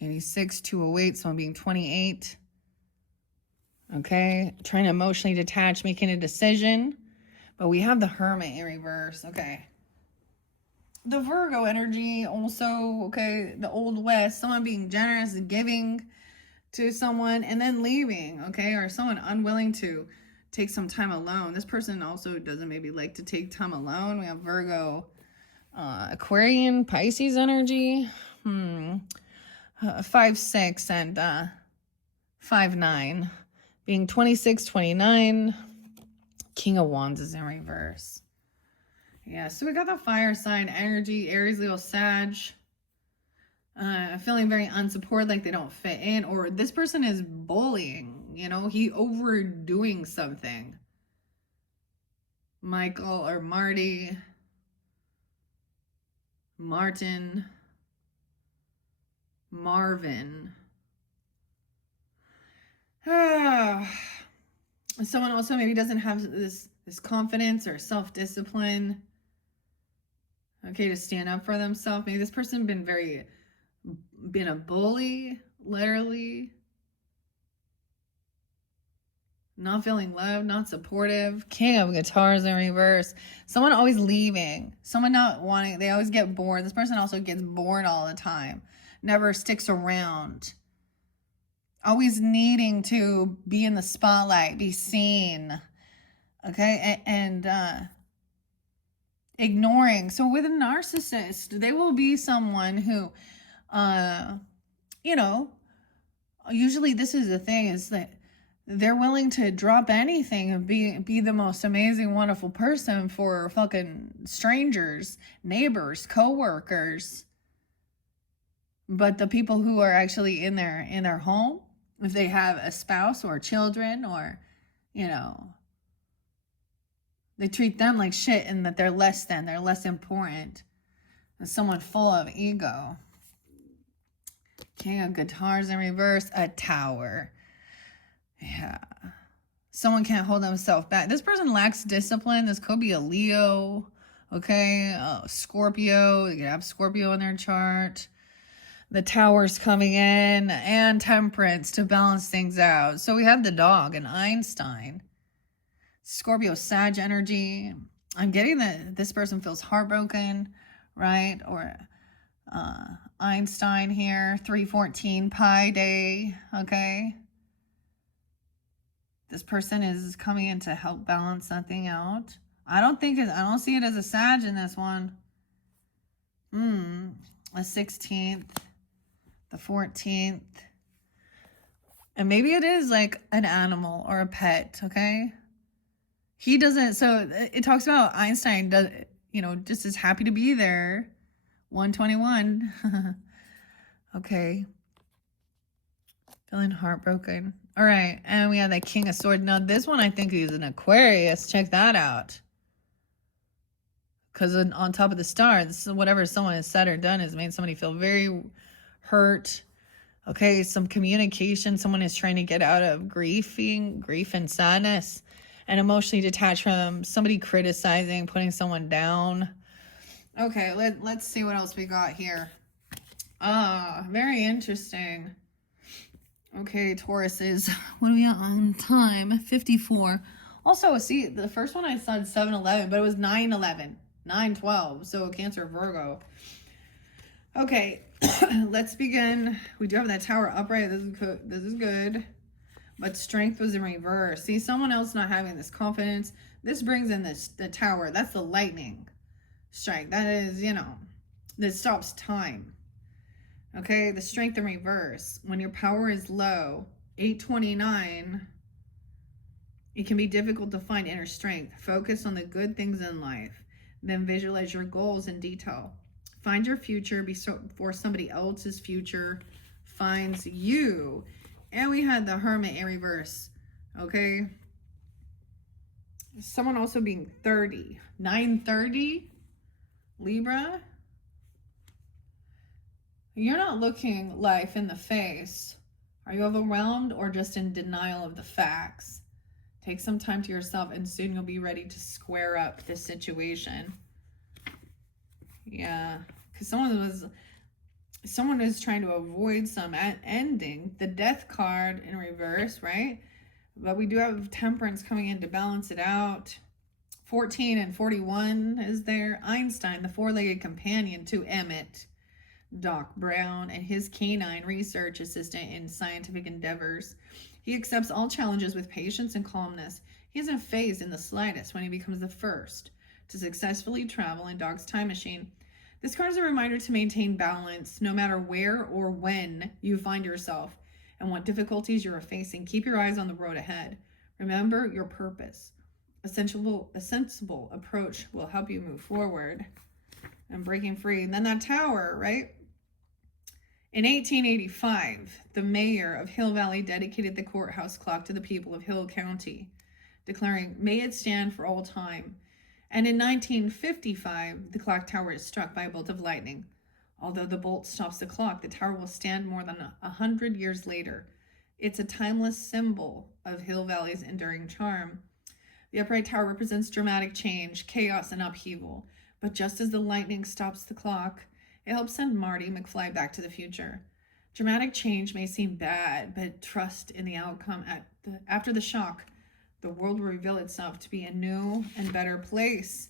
86, 208, someone being 28. Okay, trying to emotionally detach, making a decision. But we have the Hermit in reverse. Okay. The Virgo energy also, okay, the Old West, someone being generous and giving to someone and then leaving, okay, or someone unwilling to take some time alone. This person also doesn't maybe like to take time alone. We have Virgo, Aquarian, Pisces energy, 5-6 and 5-9, being 26, 29. King of Wands is in reverse. Yeah, so we got the fire sign energy, Aries, Leo, Sag. Feeling very unsupported, like they don't fit in, or this person is bullying, he overdoing something. Michael or Marty, Martin, Marvin. Someone also maybe doesn't have this confidence or self-discipline, okay, to stand up for themselves. Maybe this person been a bully, literally. Not feeling loved, not supportive. King of Guitars in reverse. Someone always leaving. Someone not wanting, they always get bored. This person also gets bored all the time. Never sticks around. Always needing to be in the spotlight, be seen. Okay, and ignoring. So with a narcissist, they will be someone who, usually this is the thing, is that they're willing to drop anything and be the most amazing, wonderful person for fucking strangers, neighbors, co-workers. But the people who are actually in their home, if they have a spouse or children, or, they treat them like shit, and that they're less important than someone full of ego. King of Guitars in reverse, a Tower. Yeah. Someone can't hold themselves back. This person lacks discipline. This could be a Leo, okay? Scorpio. You can have Scorpio in their chart. The Tower's coming in, and Temperance to balance things out. So we have the Dog and Einstein. Scorpio, Sag energy. I'm getting that this person feels heartbroken, right? Or Einstein here, 314 Pi Day, okay? This person is coming in to help balance something out. I don't see it as a Sag in this one. The 16th, the 14th. And maybe it is like an animal or a pet, okay? He doesn't, so it talks about Einstein, just is happy to be there. 121. Okay. Feeling heartbroken. All right, and we have that King of Swords. Now, this one, I think he's an Aquarius. Check that out. Because on top of the star, this is whatever someone has said or done has made somebody feel very hurt. Okay, some communication. Someone is trying to get out of grief and sadness, and emotionally detached from somebody criticizing, putting someone down. Okay, let's see what else we got here. Very interesting. Okay, Tauruses, what are we on time? 54. Also, see, the first one I saw 7-11, but it was 9-11, 9-12, so Cancer, Virgo. Okay, let's begin. We do have that Tower upright. This is good. But Strength was in reverse. See, someone else not having this confidence. This brings in the Tower. That's the Lightning. strike. That is, that stops time. Okay, the strength in reverse. When your power is low, 829, it can be difficult to find inner strength. Focus on the good things in life. Then visualize your goals in detail. Find your future before somebody else's future finds you. And we had the Hermit in reverse. Okay. Someone also being 30. 930, Libra. You're not looking life in the face. Are you overwhelmed or just in denial of the facts? Take some time to yourself and soon you'll be ready to square up this situation. Yeah, because someone is trying to avoid some ending. The Death card in reverse, right? But we do have Temperance coming in to balance it out. 14 and 41 is there. Einstein, the four-legged companion to Emmett. Doc Brown and his canine research assistant in scientific endeavors. He accepts all challenges with patience and calmness. He isn't fazed in the slightest when he becomes the first to successfully travel in Doc's time machine. This card is a reminder to maintain balance no matter where or when you find yourself and what difficulties you are facing. Keep your eyes on the road ahead. Remember your purpose. A sensible approach will help you move forward and breaking free. And then that Tower, right? In 1885, the mayor of Hill Valley dedicated the courthouse clock to the people of Hill County, declaring, "May it stand for all time." And in 1955, the clock tower is struck by a bolt of lightning. Although the bolt stops the clock, the tower will stand more than 100 years later. It's a timeless symbol of Hill Valley's enduring charm. The upright tower represents dramatic change, chaos, and upheaval. But just as the lightning stops the clock, it helps send Marty McFly back to the future. Dramatic change may seem bad, but trust in the outcome. After the shock, the world will reveal itself to be a new and better place.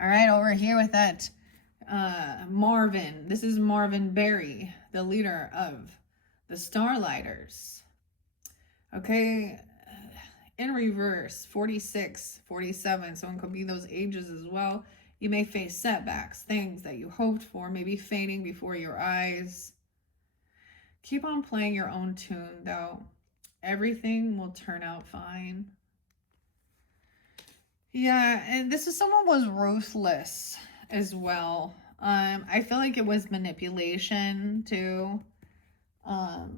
All right, over here with that, Marvin. This is Marvin Berry, the leader of the Starlighters. Okay, in reverse, 46, 47. Someone could be those ages as well. You may face setbacks, things that you hoped for may be fading before your eyes. Keep on playing your own tune, though. Everything will turn out fine. Yeah, and this is someone was ruthless as well. I feel like it was manipulation too.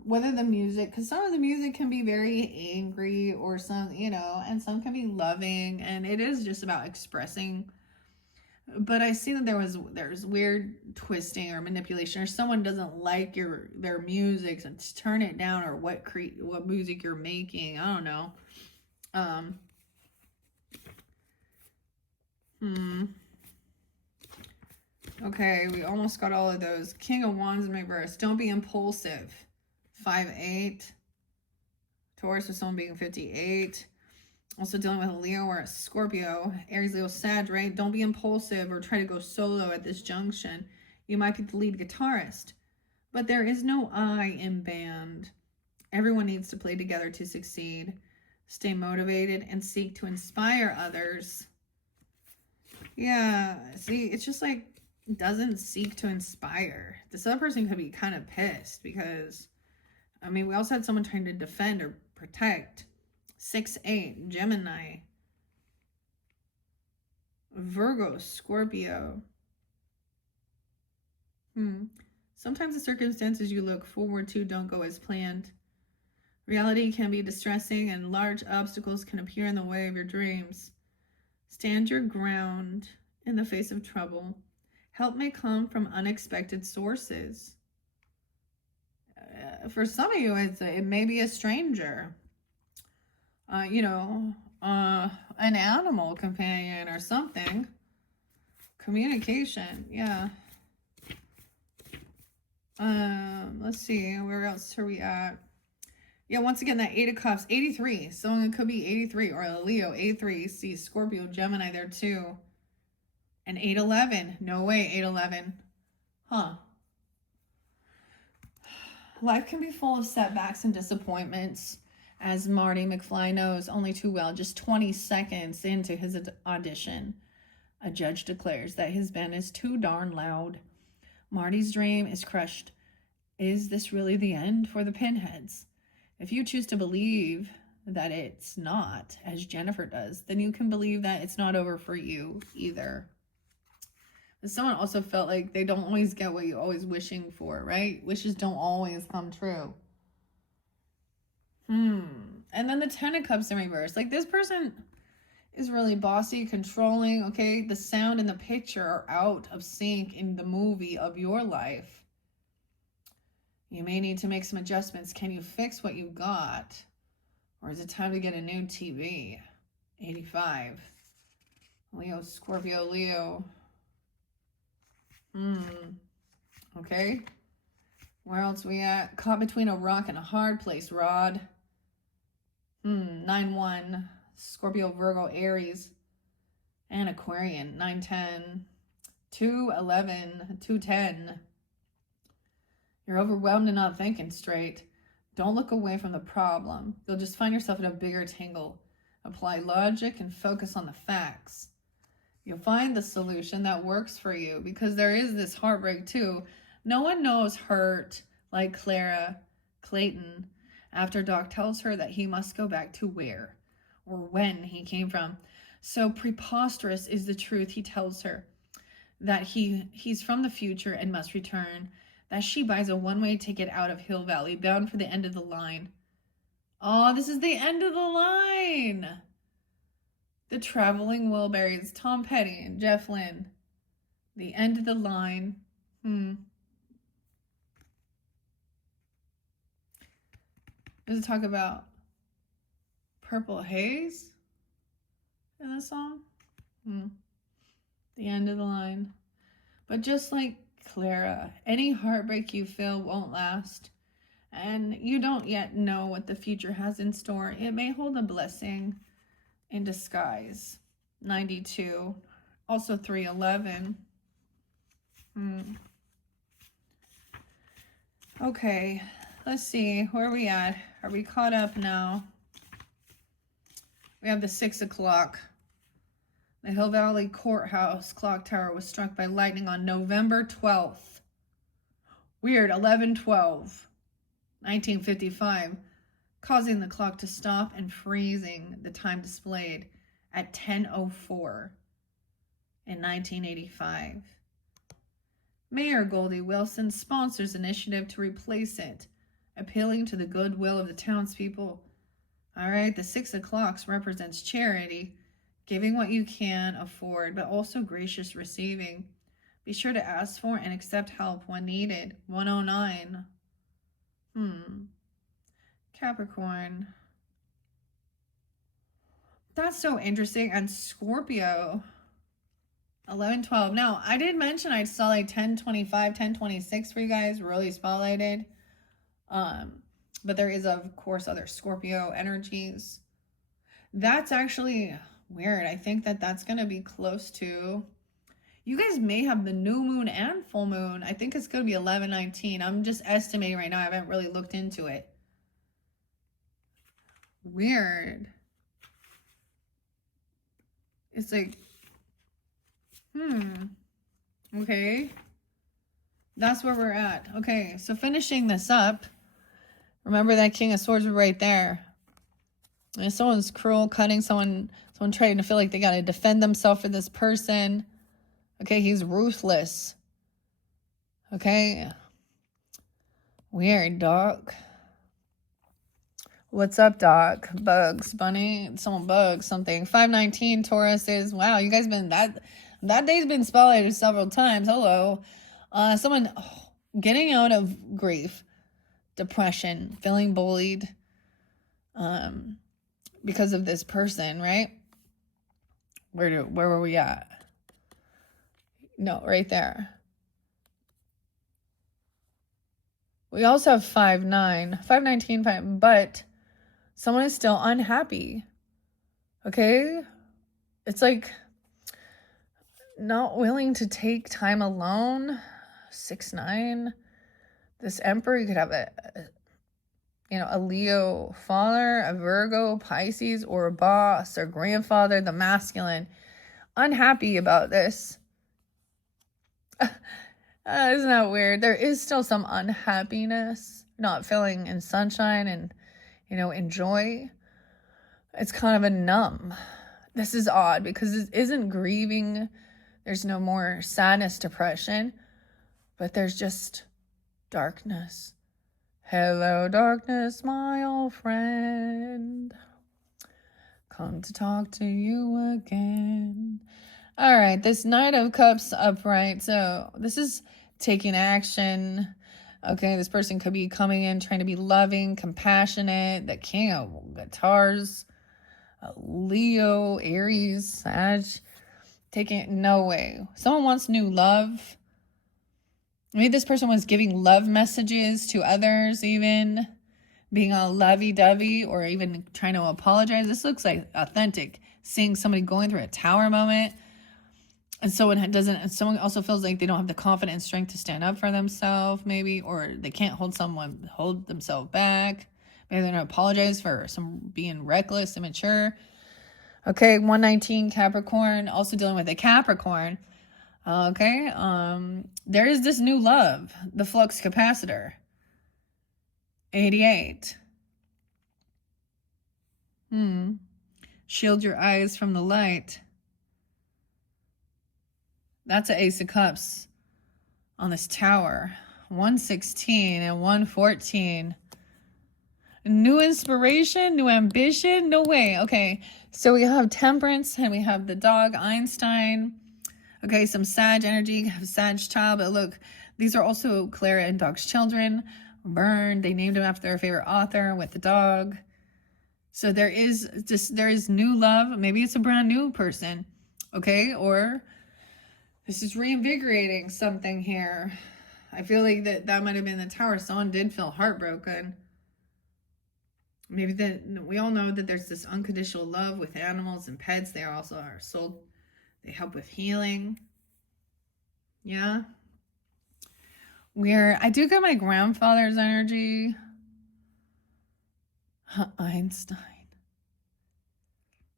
Whether the music, because some of the music can be very angry or some, and some can be loving, and it is just about expressing. But I see that there's weird twisting or manipulation, or someone doesn't like their music, so turn it down, or what music you're making. I don't know. Okay, we almost got all of those. King of Wands in reverse. Don't be impulsive. 5-8. Taurus with someone being 58. Also dealing with a Leo or a Scorpio. Aries, Leo, Sag, right? Don't be impulsive or try to go solo at this junction. You might be the lead guitarist, but there is no I in band. Everyone needs to play together to succeed. Stay motivated and seek to inspire others. Yeah, see, it's just like, doesn't seek to inspire. This other person could be kind of pissed because, we also had someone trying to defend or protect. 6-8, Gemini. Virgo, Scorpio. Sometimes the circumstances you look forward to don't go as planned. Reality can be distressing and large obstacles can appear in the way of your dreams. Stand your ground in the face of trouble. Help may come from unexpected sources. For some of you, it may be a stranger. An animal companion or something. Communication, yeah. Let's see, where else are we at? Yeah, once again, that 8 of Cups, 83. Someone could be 83, or a Leo, 83. See, Scorpio, Gemini there too. And 8-11. No way, 8-11. Huh. Life can be full of setbacks and disappointments. As Marty McFly knows only too well, just 20 seconds into his audition. A judge declares that his band is too darn loud. Marty's dream is crushed. Is this really the end for the Pinheads? If you choose to believe that it's not, as Jennifer does, then you can believe that it's not over for you either. But someone also felt like they don't always get what you're always wishing for, right? Wishes don't always come true. And then the Ten of Cups in reverse. Like, this person is really bossy, controlling, okay? The sound and the picture are out of sync in the movie of your life. You may need to make some adjustments. Can you fix what you got? Or is it time to get a new TV? 85. Leo, Scorpio, Leo. Okay. Where else we at? Caught between a rock and a hard place, Rod. 9-1. Scorpio, Virgo, Aries. And Aquarian. 9-10. 2-11. 2-10. You're overwhelmed and not thinking straight. Don't look away from the problem. You'll just find yourself in a bigger tangle. Apply logic and focus on the facts. You'll find the solution that works for you, because there is this heartbreak too. No one knows hurt like Clayton after Doc tells her that he must go back to where or when he came from. So preposterous is the truth he tells her, that he's from the future and must return, that she buys a one-way ticket out of Hill Valley, bound for the end of the line. Oh, this is the end of the line. The Traveling Wilburys, Tom Petty and Jeff Lynne. The end of the line. Does it talk about purple haze in the song? The end of the line. But just like Clara, any heartbreak you feel won't last, and you don't yet know what the future has in store. It may hold a blessing in disguise. 92. Also 311. Okay, let's see. Where are we at? Are we caught up now? We have the 6 o'clock. The Hill Valley Courthouse clock tower was struck by lightning on November 12th. Weird, 11/12, 1955, causing the clock to stop and freezing the time displayed at 10:04 in 1985. Mayor Goldie Wilson sponsors initiative to replace it, appealing to the goodwill of the townspeople. All right, the 6 o'clocks represents charity, giving what you can afford, but also gracious receiving. Be sure to ask for and accept help when needed. 109. Capricorn. That's so interesting. And Scorpio. 11/12. Now, I did mention I saw like 10/25, 10/26 for you guys, really spotlighted. But there is, of course, other Scorpio energies. That's actually weird. I think that that's going to be close to... You guys may have the new moon and full moon. I think it's going to be 11/19. I'm just estimating right now. I haven't really looked into it. Weird. It's like... Okay. That's where we're at. Okay, so finishing this up. Remember that King of Swords was right there. And someone's cruel, cutting someone trying to feel like they got to defend themselves for this person. Okay, he's ruthless. Okay. Weird, Doc. What's up, Doc? Bugs, Bunny? Someone bugs something. 519 Taurus is... Wow, you guys been... That day's been spotlighted several times. Hello. Someone getting out of grief, depression, feeling bullied because of this person, right? Where were we at? No, right there. We also have 5-9. 5-19, but someone is still unhappy. Okay? It's like not willing to take time alone. 6-9. This Emperor, you could have a Leo father, a Virgo, Pisces, or a boss, or grandfather, the masculine. unhappy about this. Isn't that weird? There is still some unhappiness, not feeling in sunshine and, in joy. It's kind of a numb. This is odd because it isn't grieving. There's no more sadness, depression, but there's just darkness. Hello, darkness, my old friend. Come to talk to you again. All right, this Knight of Cups upright. So this is taking action. Okay, this person could be coming in trying to be loving, compassionate. The King of Guitars, Leo, Aries, Sag. No way. Someone wants new love. Maybe this person was giving love messages to others, even being all lovey-dovey, or even trying to apologize. This looks like authentic. Seeing somebody going through a tower moment. And someone also feels like they don't have the confidence and strength to stand up for themselves, maybe, or they can't hold themselves back. Maybe they're going to apologize for being reckless, immature. Okay, 119 Capricorn, also dealing with a Capricorn. Okay, there is this new love, the flux capacitor. 88. Shield your eyes from the light. That's an Ace of Cups on this tower. 116 and 114. New inspiration, new ambition. No way. Okay, so we have Temperance and we have the dog Einstein. Okay, some Sag energy, Sag child. But look, these are also Clara and Dog's children. Vern, they named him after their favorite author with the dog. So there is new love. Maybe it's a brand new person. Okay, or this is reinvigorating something here. I feel like that might have been the tower. Someone did feel heartbroken. Maybe we all know that there's this unconditional love with animals and pets. They are also our soul. They help with healing. Yeah. I do get my grandfather's energy. Einstein.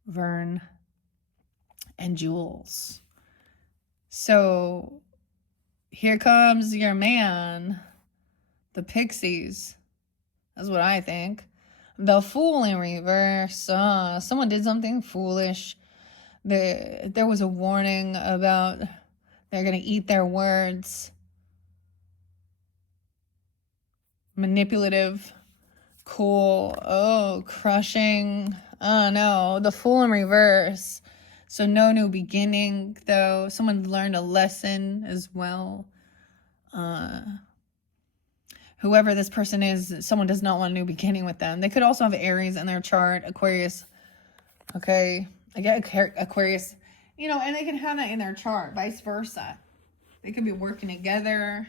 Vern. And Jules. So here comes your man, the Pixies. That's what I think. The Fool in reverse. Someone did something foolish. There was a warning about they're going to eat their words. Manipulative. Cool. Oh, crushing. Oh, no. The Fool in reverse. So no new beginning, though. Someone learned a lesson as well. Whoever this person is, someone does not want a new beginning with them. They could also have Aries in their chart, Aquarius. Okay, I get Aquarius. And they can have that in their chart, vice versa. They could be working together.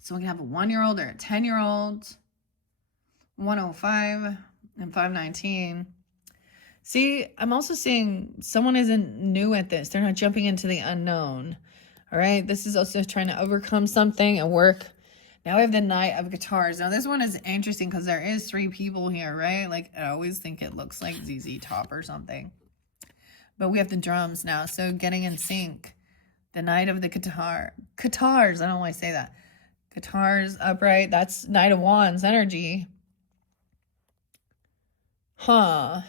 So we can have a 1-year-old or a 10-year-old. 105 and 519. See, I'm also seeing someone isn't new at this. They're not jumping into the unknown. All right. This is also trying to overcome something and work. Now we have the Knight of Guitars. Now this one is interesting because there is 3 people here, right? Like I always think it looks like ZZ Top or something. But we have the drums now. So getting in sync. The Knight of the Guitars. I don't know why I say that. Guitars upright. That's Knight of Wands energy. Huh.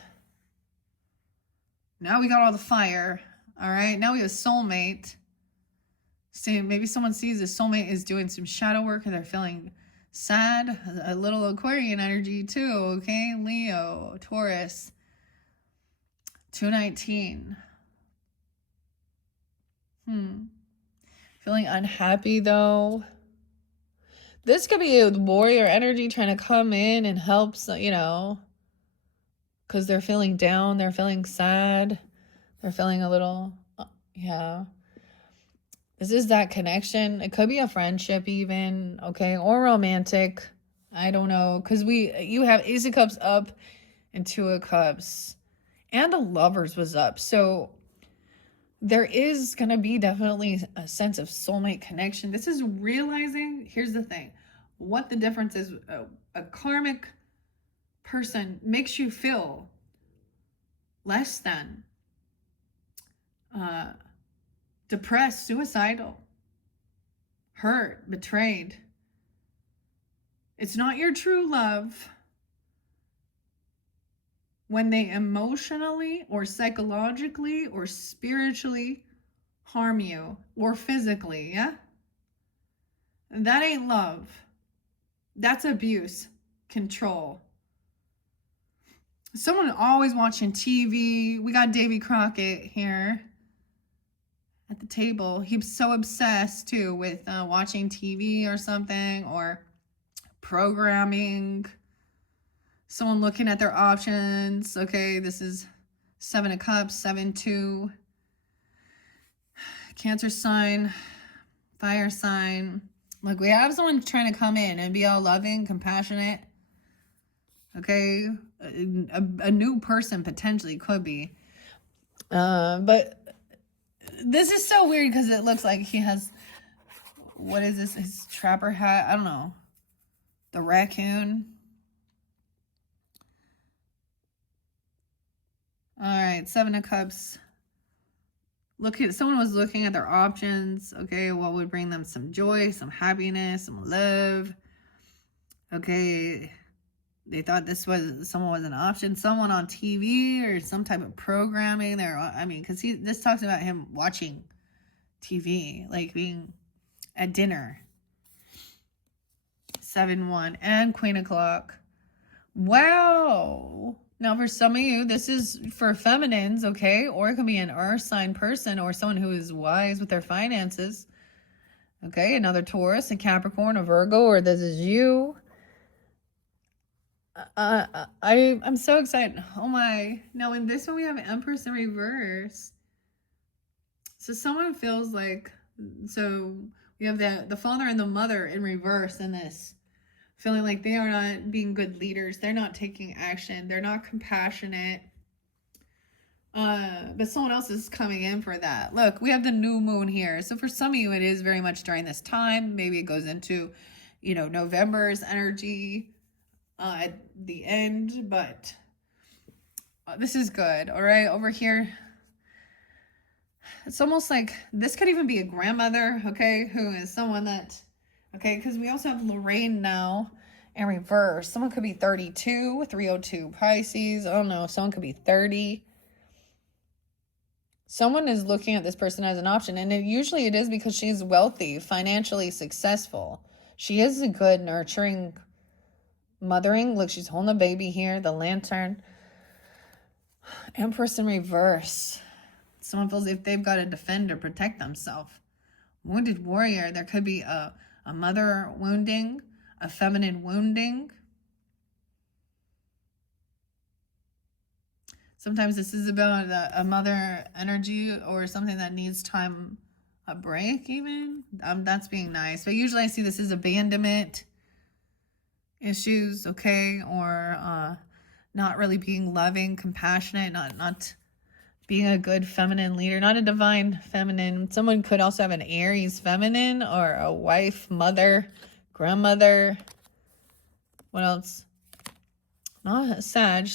Now we got all the fire. All right. Now we have soulmate. See, maybe someone sees a soulmate is doing some shadow work and they're feeling sad. A little Aquarian energy too. Okay. Leo, Taurus. 219. Feeling unhappy though. This could be a warrior energy trying to come in and help, because they're feeling down, they're feeling sad, they're feeling a little, yeah. This is that connection. It could be a friendship even, okay, or romantic. I don't know, because you have Ace of Cups up and 2 of Cups, and the Lovers was up. So there is going to be definitely a sense of soulmate connection. This is realizing, here's the thing, what the difference is. A karmic person makes you feel less than, depressed, suicidal, hurt, betrayed. It's not your true love when they emotionally or psychologically or spiritually harm you, or physically, yeah? That ain't love. That's abuse, control. Someone always watching TV. We got Davy Crockett here at the table. He's so obsessed too with watching TV or something, or programming. Someone looking at their options. Okay, this is 7 of Cups, 7-2. Cancer sign, fire sign. Look, we have someone trying to come in and be all loving, compassionate. Okay, a new person potentially could be. But this is so weird because it looks like he has, what is this? His trapper hat? I don't know. The raccoon. All right, 7 of Cups. Someone was looking at their options. Okay, what would bring them some joy, some happiness, some love. Okay, they thought someone was an option. Someone on TV or some type of programming. Because this talks about him watching TV, like being at dinner. 7-1 and Queen of Clock. Wow. Now, for some of you, this is for feminines, okay? Or it could be an earth sign person or someone who is wise with their finances. Okay, another Taurus, a Capricorn, a Virgo, or this is you. I'm so excited. Oh my. Now, in this one, we have Empress in reverse. So someone feels like, so we have the father and the mother in reverse in this. Feeling like they are not being good leaders. They're not taking action. They're not compassionate. But someone else is coming in for that. Look, we have the new moon here. So for some of you, it is very much during this time. Maybe it goes into, November's energy at the end. But this is good. All right, over here. It's almost like this could even be a grandmother, okay, who is someone that... Okay, because we also have Lorraine now in reverse. Someone could be 32, 302 Pisces. I don't know. Someone could be 30. Someone is looking at this person as an option. And usually it is because she's wealthy, financially successful. She is a good nurturing, mothering. Look, she's holding a baby here. The Lantern. Empress in reverse. Someone feels if they've got to defend or protect themselves. Wounded warrior. There could be a mother wounding, a feminine wounding. Sometimes this is about a mother energy or something that needs time, a break even. That's being nice. But usually I see this as abandonment issues, okay? Or not really being loving, compassionate, not being a good feminine leader, not a divine feminine. Someone could also have an Aries feminine or a wife, mother, grandmother. What else? Not a Sag.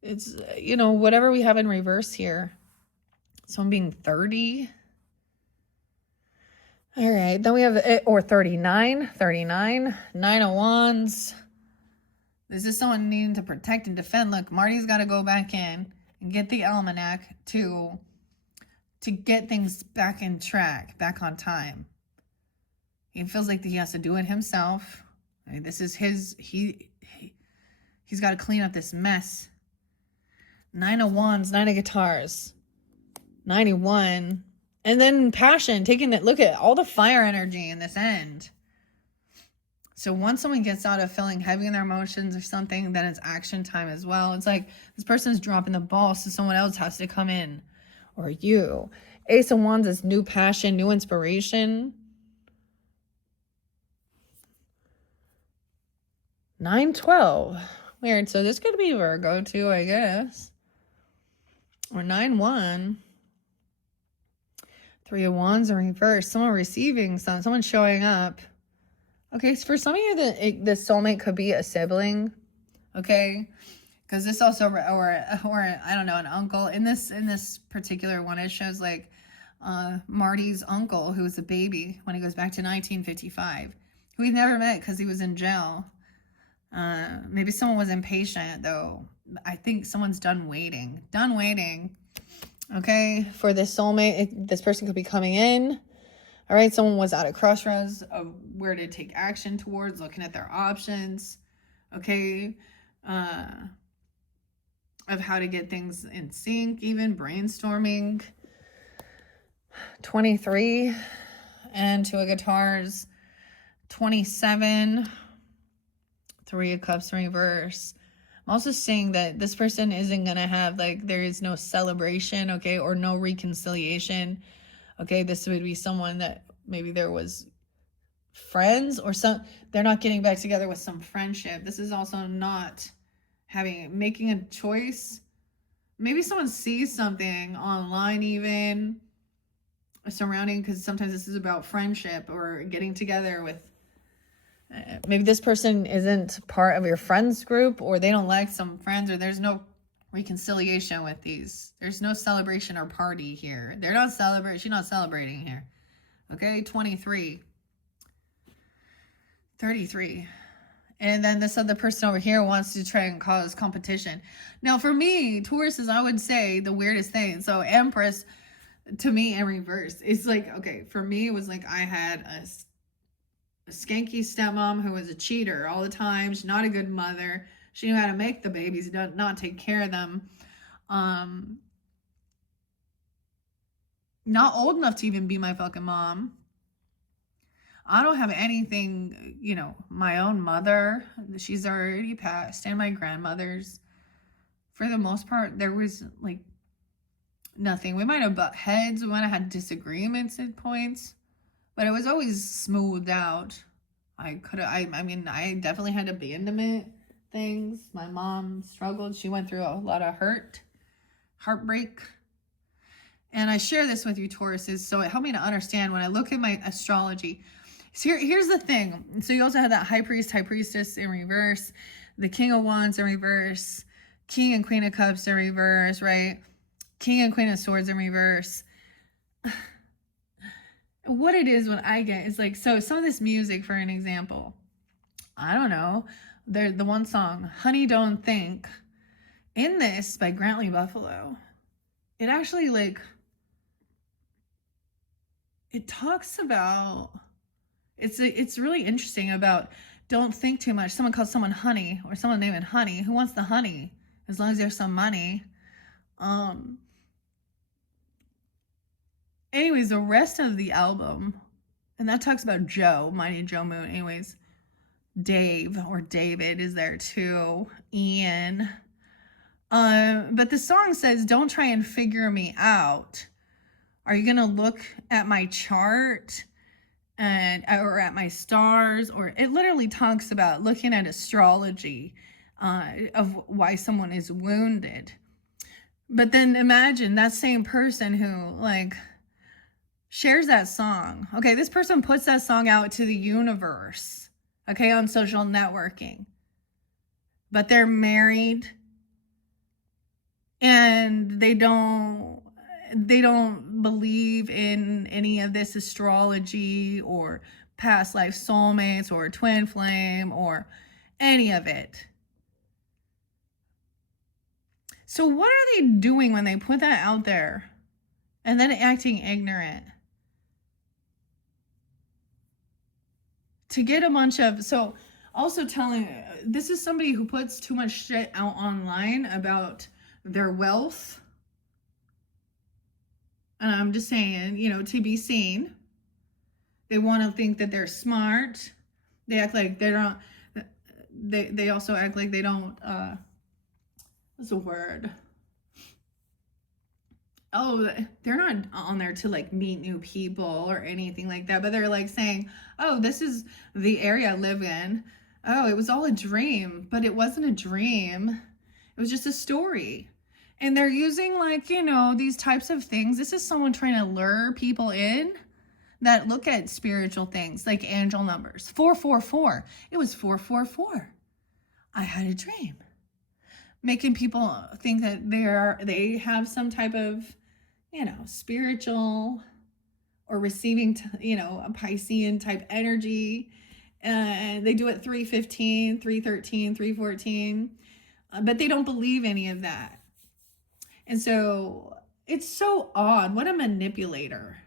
It's, whatever we have in reverse here. Someone being 30. All right. Then we have, or 39, 9 of Wands. This is someone needing to protect and defend. Look, Marty's got to go back in and get the almanac to get things back in track, back on time. He feels like he has to do it himself. I mean, this is he's got to clean up this mess. 9 of Wands, 9 of Guitars, 91. And then passion, taking that, look at all the fire energy in this end. So once someone gets out of feeling heavy in their emotions or something, then it's action time as well. It's like this person's dropping the ball, so someone else has to come in. Or you. Ace of Wands is new passion, new inspiration. 9-12. Weird. So this could be Virgo too, I guess. Or 9-1. 3 of Wands in reverse. Someone receiving something. Someone showing up. Okay, so for some of you, the soulmate could be a sibling, okay? Because this also, or I don't know, an uncle in this particular one, it shows like Marty's uncle, who was a baby when he goes back to 1955, who he never met because he was in jail. Maybe someone was impatient, though. I think someone's done waiting. Okay, for this soulmate, this person could be coming in. All right, someone was at a crossroads of where to take action towards, looking at their options. Okay, of how to get things in sync, even brainstorming. 23 and 2 of guitars. 27, 3 of cups in reverse. I'm also saying that this person isn't going to have, like, there is no celebration, okay, or no reconciliation. Okay, this would be someone that maybe there was friends or they're not getting back together with some friendship. This is also not making a choice. Maybe someone sees something online even surrounding, because sometimes this is about friendship or getting together with, maybe this person isn't part of your friends group, or they don't like some friends, or there's no reconciliation with these. There's no celebration or party here. They're not celebrating. She's not celebrating here. Okay, 23. 33. And then this other person over here wants to try and cause competition. Now, for me, Taurus is, I would say, the weirdest thing. So Empress, to me, in reverse, it's like, okay, for me, it was like I had a skanky stepmom who was a cheater all the time. She's not a good mother. She knew how to make the babies, not take care of them. Not old enough to even be my fucking mom. I don't have anything, you know, my own mother, she's already passed, and my grandmother's. For the most part, there was, like, nothing. We might have butt heads, we might have had disagreements at points, but it was always smoothed out. I mean, I definitely had abandonment things. My mom struggled. She went through a lot of heartbreak. And I share this with you, Tauruses, so it helped me to understand when I look at my astrology. So here's the thing. So you also have that high priest, high priestess in reverse, the king of wands in reverse, king and queen of cups in reverse, right? King and queen of swords in reverse. What it is, what I get is like, so some of this music, for an example, I don't know, the one song, Honey Don't Think, in this by Grantley Buffalo, it actually, like, it talks about, it's really interesting about don't think too much. Someone calls someone honey, or someone named Honey. Who wants the honey? As long as there's some money. Anyways, the rest of the album, and that talks about Joe, Mighty Joe Moon. Anyways, Dave or David is there too. Ian. But the song says, don't try and figure me out. Are you gonna look at my chart or at my stars? Or it literally talks about looking at astrology of why someone is wounded. But then imagine that same person who, like, shares that song. Okay, this person puts that song out to the universe, okay, on social networking. But they're married and they don't believe in any of this astrology or past life soulmates or twin flame or any of it. So what are they doing when they put that out there and then acting ignorant? To get a bunch of, so also telling, this is somebody who puts too much shit out online about their wealth. And I'm just saying, you know, to be seen. They want to think that they're smart. They act like they don't, they also act like they don't, what's the word? Oh, they're not on there to, like, meet new people or anything like that, but they're like saying, oh, this is the area I live in. Oh, it was all a dream, but it wasn't a dream. It was just a story. And they're using, like, you know, these types of things. This is someone trying to lure people in that look at spiritual things, like angel numbers. 444. It was 444. I had a dream. making people think that they have some type of, spiritual or receiving, a Piscean type energy. And they do it 315, 313, 314, but they don't believe any of that. And so it's so odd. What a manipulator.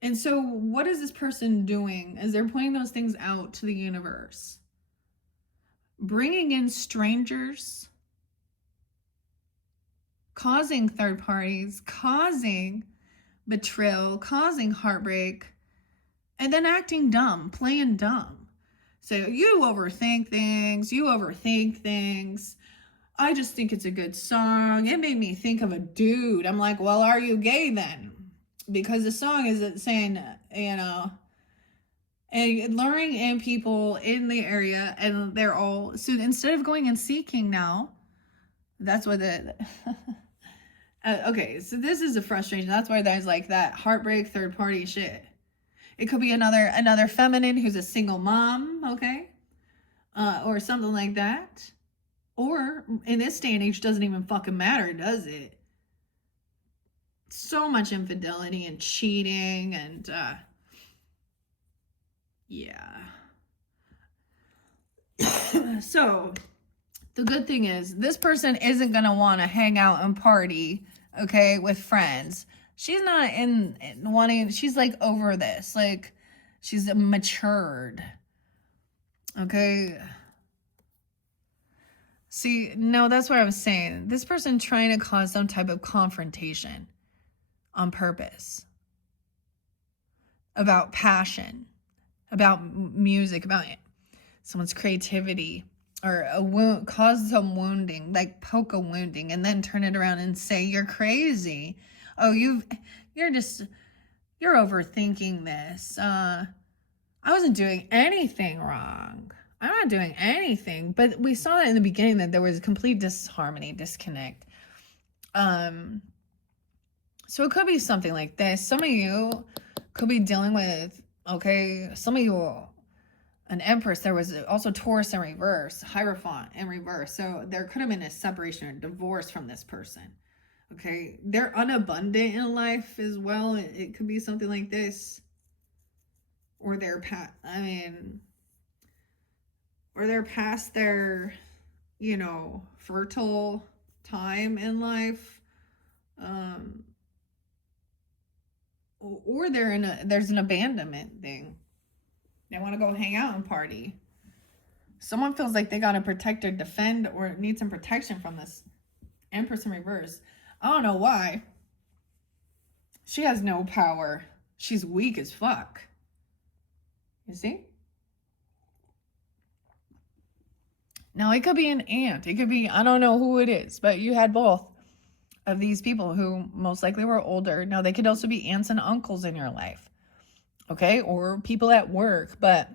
And so what is this person doing as they're pointing those things out to the universe? Bringing in strangers, causing third parties, causing betrayal, causing heartbreak, and then acting dumb, playing dumb. So you overthink things. I just think it's a good song. It made me think of a dude. I'm like, well, are you gay then? Because the song is saying, and luring in people in the area, and they're all, so instead of going and seeking now, that's what okay, so this is a frustration. That's why there's like that heartbreak third party shit. It could be another feminine who's a single mom, okay? Or something like that. Or in this day and age, doesn't even fucking matter, does it? So much infidelity and cheating and yeah. So the good thing is this person isn't going to want to hang out and party, okay, with friends. She's not in wanting, she's like over this. Like she's matured. Okay. See, no, that's what I was saying. This person trying to cause some type of confrontation on purpose about passion, about music, about someone's creativity, or a wound, cause some wounding, like poke a wounding, and then turn it around and say you're crazy. Oh, you're overthinking this. I wasn't doing anything wrong. I'm not doing anything. But we saw that in the beginning that there was complete disharmony, disconnect. So it could be something like this. Some of you could be dealing with, okay, some of you, an Empress. There was also Taurus in reverse, Hierophant in reverse. So there could have been a separation or divorce from this person. Okay, they're unabundant in life as well. It could be something like this. Or they're past their, fertile time in life. Or there's an abandonment thing. They want to go hang out and party. Someone feels like they got to protect or defend or need some protection from this Empress in reverse. I don't know why. She has no power. She's weak as fuck. You see? Now, it could be an aunt. It could be, I don't know who it is, but you had both of these people who most likely were older. Now, they could also be aunts and uncles in your life. Okay? Or people at work. But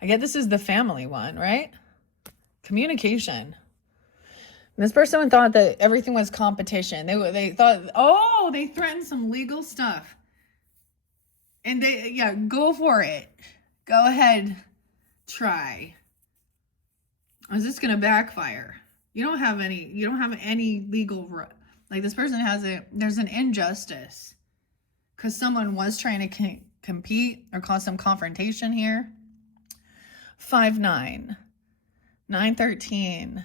I get this is the family one, right? Communication. This person thought that everything was competition. They thought, they threatened some legal stuff. And go for it. Go ahead. Try. Is this going to backfire? You don't have any legal, like this person there's an injustice. Because someone was trying to compete or cause some confrontation here. 5-9. 9-13.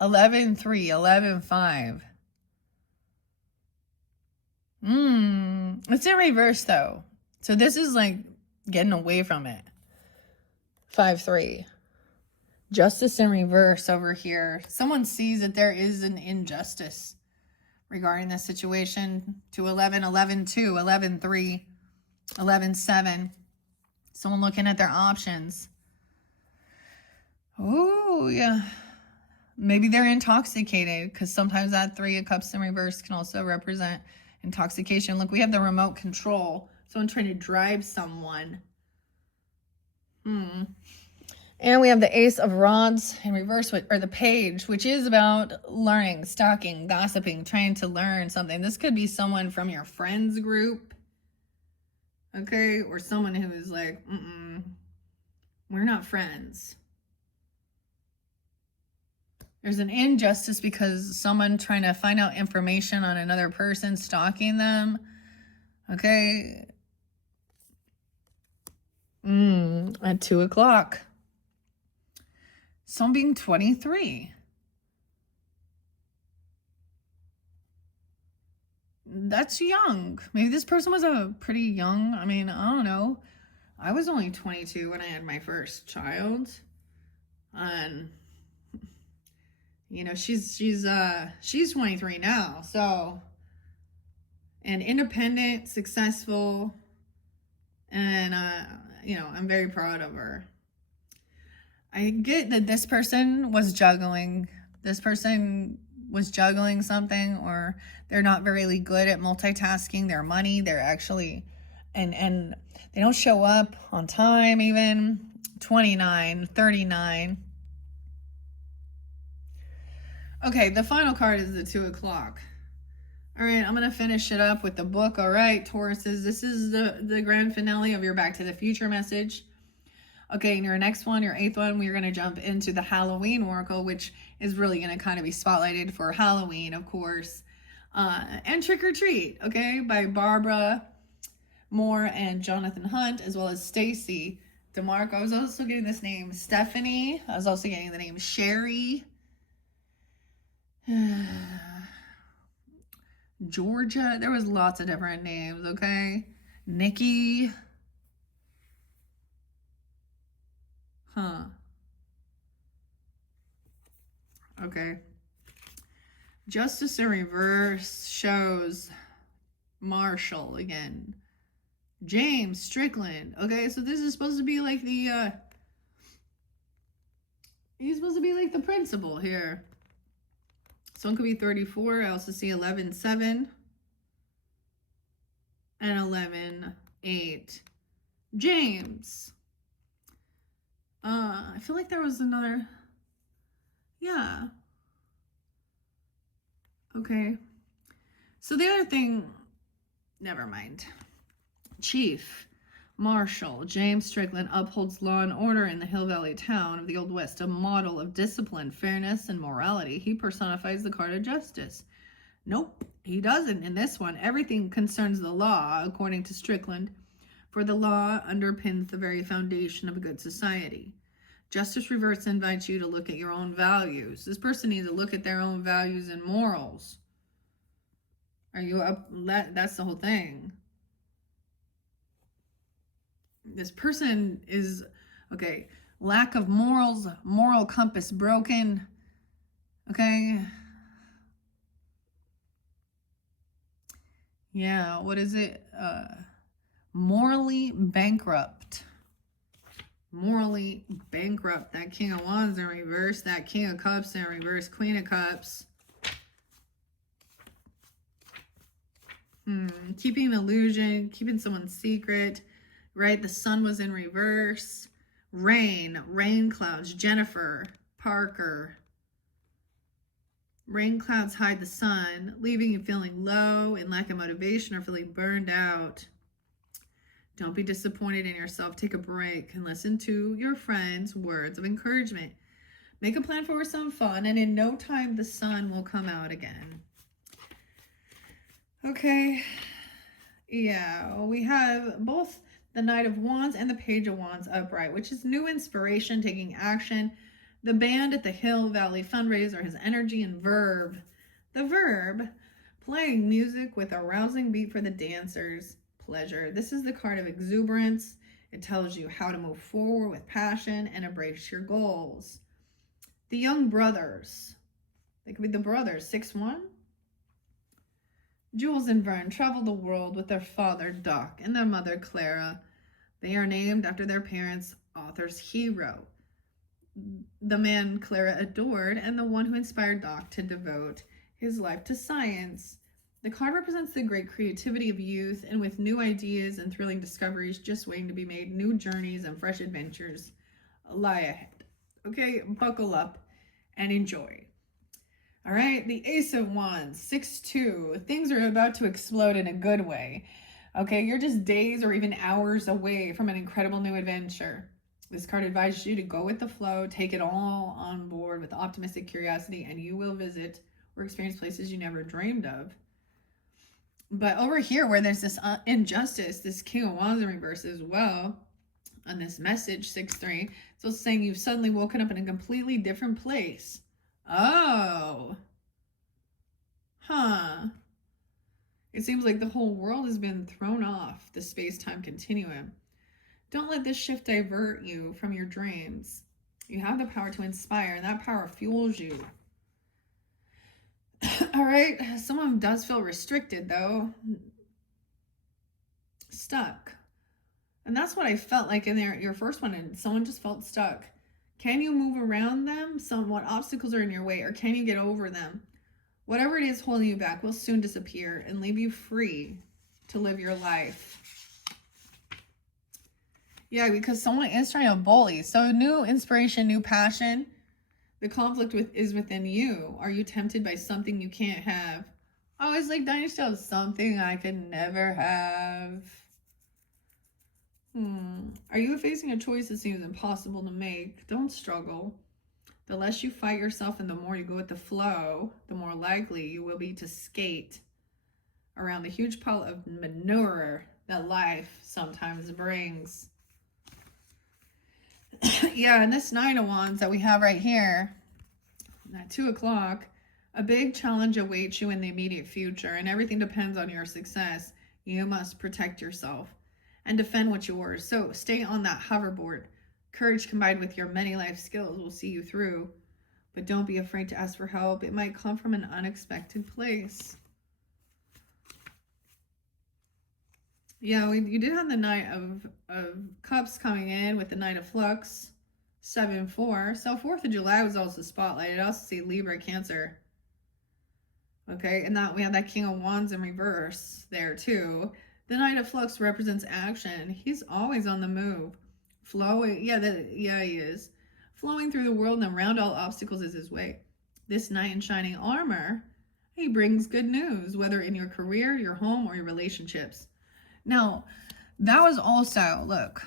11-3, 11-5. It's in reverse though. So this is like getting away from it. 5-3. Justice in reverse over here. Someone sees that there is an injustice regarding this situation. To 11, 11-2, 11-3, 11-7. Someone looking at their options. Oh, yeah. Maybe they're intoxicated, because sometimes that 3 of Cups in reverse can also represent intoxication. Look, we have the remote control. Someone trying to drive someone. And we have the Ace of Rods in reverse, or the Page, which is about learning, stalking, gossiping, trying to learn something. This could be someone from your friends group. Okay? Or someone who is like, We're not friends. There's an injustice because someone trying to find out information on another person, stalking them. Okay. At 2 o'clock. Someone being 23. That's young. Maybe this person was a pretty young, I mean, I don't know. I was only 22 when I had my first child. And you know, she's 23 now. So, and independent, successful, and you know, I'm very proud of her. I get that this person was juggling. This person was juggling something, or they're not very good at multitasking their money. They're actually, and they don't show up on time even. 29, 39. Okay, the final card is the 2 o'clock. All right, I'm going to finish it up with the book. All right, Tauruses, this is the grand finale of your Back to the Future message. Okay, and your next one, your 8th one, we're going to jump into the Halloween Oracle, which is really going to kind of be spotlighted for Halloween, of course. And Trick or Treat, okay, by Barbara Moore and Jonathan Hunt, as well as Stacy DeMarco. I was also getting this name Stephanie. I was also getting the name Sherry. Georgia. There was lots of different names, okay? Nikki. Huh. Okay. Justice in Reverse shows Marshall again. James Strickland. Okay, so this is supposed to be like the he's supposed to be like the principal here. Someone could be 34. I also see 11-7 and 11-8. James. I feel like there was another. Yeah. Okay. So the other thing, never mind. Chief Marshal James Strickland upholds law and order in the Hill Valley town of the Old West, a model of discipline, fairness, and morality. He personifies the card of justice. Nope, he doesn't. In this one, everything concerns the law, according to Strickland, for the law underpins the very foundation of a good society. Justice Reverse invites you to look at your own values. This person needs to look at their own values and morals. Are you up? That's the whole thing. This person is, okay, lack of morals, moral compass broken, okay? Yeah, what is it? Morally bankrupt. Morally bankrupt. That King of Wands in reverse, that King of Cups in reverse, Queen of Cups. Keeping an illusion, keeping someone's secret. Right, the sun was in reverse. Rain clouds, Jennifer, Parker. Rain clouds hide the sun, leaving you feeling low and lack of motivation or feeling burned out. Don't be disappointed in yourself. Take a break and listen to your friends' words of encouragement. Make a plan for some fun, and in no time, the sun will come out again. Okay. Yeah, we have both the Knight of Wands and the Page of Wands upright, which is new inspiration, taking action. The band at the Hill Valley fundraiser has energy and verb. The verb, playing music with a rousing beat for the dancers. Pleasure. This is the card of exuberance. It tells you how to move forward with passion and embrace your goals. The young brothers. They could be the brothers. 6-1. Jules and Vern travel the world with their father, Doc, and their mother, Clara. They are named after their parents' author's hero, the man Clara adored, and the one who inspired Doc to devote his life to science. The card represents the great creativity of youth, and with new ideas and thrilling discoveries just waiting to be made, new journeys and fresh adventures lie ahead. Okay, buckle up and enjoy. All right, the Ace of Wands, 6-2. Things are about to explode in a good way. Okay, you're just days or even hours away from an incredible new adventure. This card advises you to go with the flow, take it all on board with optimistic curiosity, and you will visit or experience places you never dreamed of. But over here, where there's this injustice, this King of Wands in reverse as well, on this message, 6-3, it's also saying you've suddenly woken up in a completely different place. Oh. Huh. It seems like the whole world has been thrown off the space-time continuum. Don't let this shift divert you from your dreams. You have the power to inspire, and that power fuels you. All right, someone does feel restricted, though. Stuck. And that's what I felt like in your first one, and someone just felt stuck. Can you move around them? What obstacles are in your way, or can you get over them? Whatever it is holding you back will soon disappear and leave you free to live your life. Yeah, because someone is trying to bully. So new inspiration, new passion. The conflict is within you. Are you tempted by something you can't have? Oh, it's like Dynasty of something I could never have. Are you facing a choice that seems impossible to make? Don't struggle. The less you fight yourself and the more you go with the flow, the more likely you will be to skate around the huge pile of manure that life sometimes brings. Yeah, and this Nine of Wands that we have right here at 2 o'clock, a big challenge awaits you in the immediate future, and everything depends on your success. You must protect yourself and defend what's yours. So stay on that hoverboard. Courage combined with your many life skills will see you through, but don't be afraid to ask for help. It might come from an unexpected place. Yeah, you did have the Knight of Cups coming in with the Knight of Flux, 7-4. So 4th of July was also spotlighted. I also see Libra, Cancer. Okay, and that we have that King of Wands in reverse there too. The Knight of Flux represents action. He's always on the move. Flowing, yeah, he is. Flowing through the world and around all obstacles is his way. This knight in shining armor, he brings good news, whether in your career, your home, or your relationships. Now, that was also, look,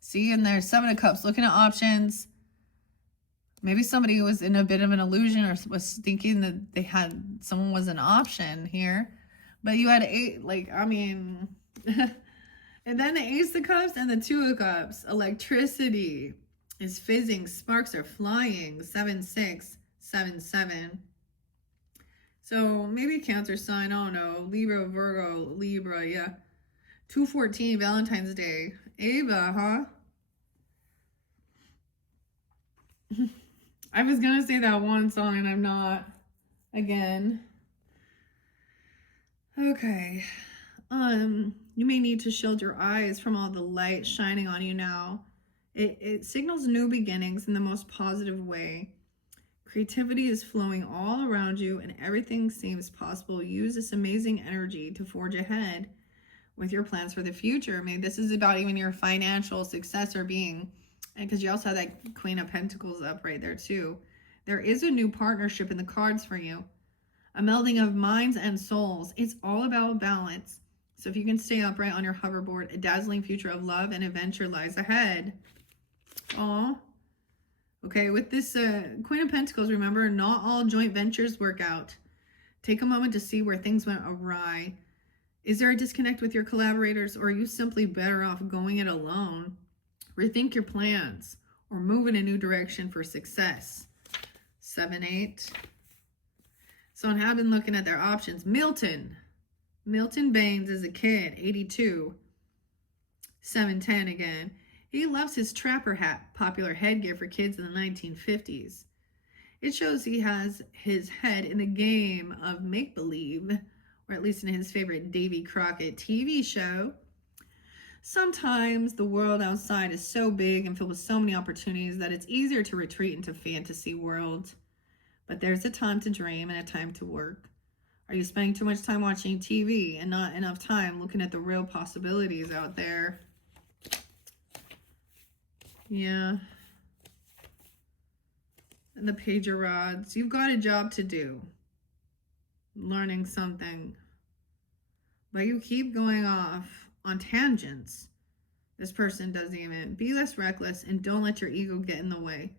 see, and there's 7 of Cups, looking at options. Maybe somebody was in a bit of an illusion or was thinking that someone was an option here. But you had 8, like, I mean, and then the Ace of Cups and the 2 of Cups. Electricity is fizzing, sparks are flying, 7-6, 7-7. So maybe Cancer sign, I don't know, Libra, Virgo, Libra, yeah. 2/14, Valentine's Day. Ava, huh? I was gonna say that one song and I'm not again. Okay. You may need to shield your eyes from all the light shining on you now. It signals new beginnings in the most positive way. Creativity is flowing all around you and everything seems possible. Use this amazing energy to forge ahead with your plans for the future. Maybe this is about even your financial success or being, and because you also have that Queen of Pentacles up right there too. There is a new partnership in the cards for you. A melding of minds and souls. It's all about balance. So if you can stay upright on your hoverboard, a dazzling future of love and adventure lies ahead. Aw. Okay, with this Queen of Pentacles, remember, not all joint ventures work out. Take a moment to see where things went awry. Is there a disconnect with your collaborators, or are you simply better off going it alone? Rethink your plans or move in a new direction for success. 7-8. So I have been looking at their options. Milton Baines as a kid, 82. 7-10 again. He loves his trapper hat, popular headgear for kids in the 1950s. It shows he has his head in the game of make-believe, or at least in his favorite Davy Crockett TV show. Sometimes the world outside is so big and filled with so many opportunities that it's easier to retreat into fantasy worlds. But there's a time to dream and a time to work. Are you spending too much time watching TV and not enough time looking at the real possibilities out there? Yeah. And the Page of Rods. You've got a job to do. Learning something. But you keep going off on tangents. This person doesn't even. Be less reckless and don't let your ego get in the way.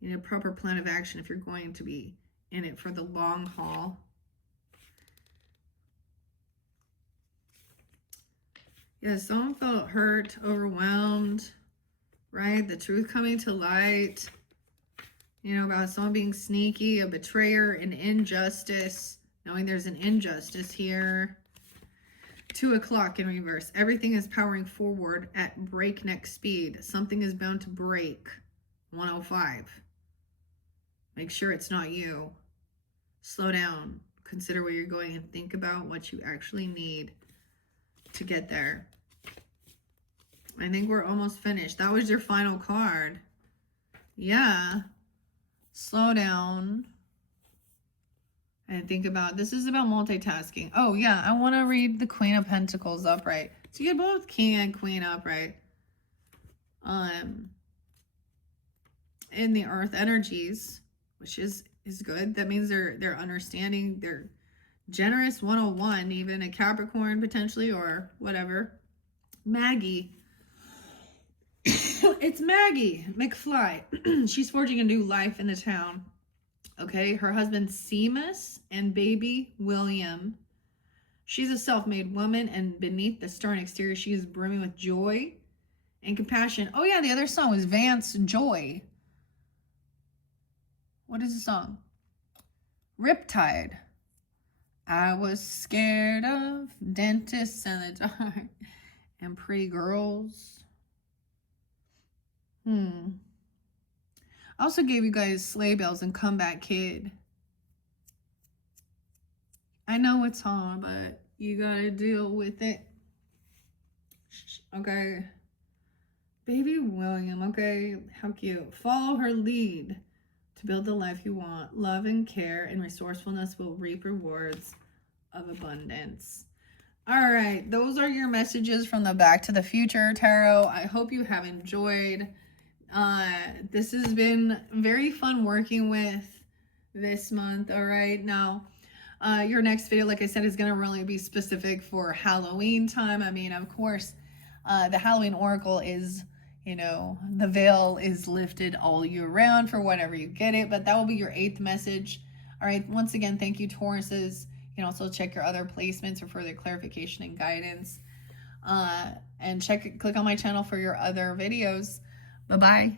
You need a proper plan of action if you're going to be in it for the long haul. Yeah, someone felt hurt, overwhelmed, right? The truth coming to light. You know, about someone being sneaky, a betrayer, an injustice. Knowing there's an injustice here. 2 o'clock in reverse. Everything is powering forward at breakneck speed. Something is bound to break. 105. Make sure it's not you. Slow down. Consider where you're going and think about what you actually need to get there. I think we're almost finished. That was your final card. Yeah. Slow down. And think about, this is about multitasking. Oh, yeah, I want to read the Queen of Pentacles upright. So you get both King and Queen upright. In the Earth energies, which is good. That means they're understanding, they're generous, 101, even a Capricorn potentially, or whatever. Maggie. It's Maggie McFly. She's forging a new life in the town. Okay, her husband Seamus and baby William. She's a self-made woman, and beneath the stern exterior, she is brimming with joy and compassion. Oh yeah, the other song was Vance Joy. What is the song? Riptide. I was scared of dentists and the dark and pretty girls. I also gave you guys Sleigh Bells and Comeback Kid. I know it's hard, but you gotta deal with it. Okay. Baby William, okay. How cute. Follow her lead to build the life you want. Love and care and resourcefulness will reap rewards of abundance. All right. Those are your messages from the Back to the Future Tarot. I hope you have enjoyed. This has been very fun working with this month. All right. Now, your next video, like I said, is going to really be specific for Halloween time. I mean, of course, the Halloween Oracle is, you know, the veil is lifted all year round for whenever you get it, but that will be your 8th message. All right. Once again, thank you, Tauruses. You can also check your other placements for further clarification and guidance. And click on my channel for your other videos. Bye-bye.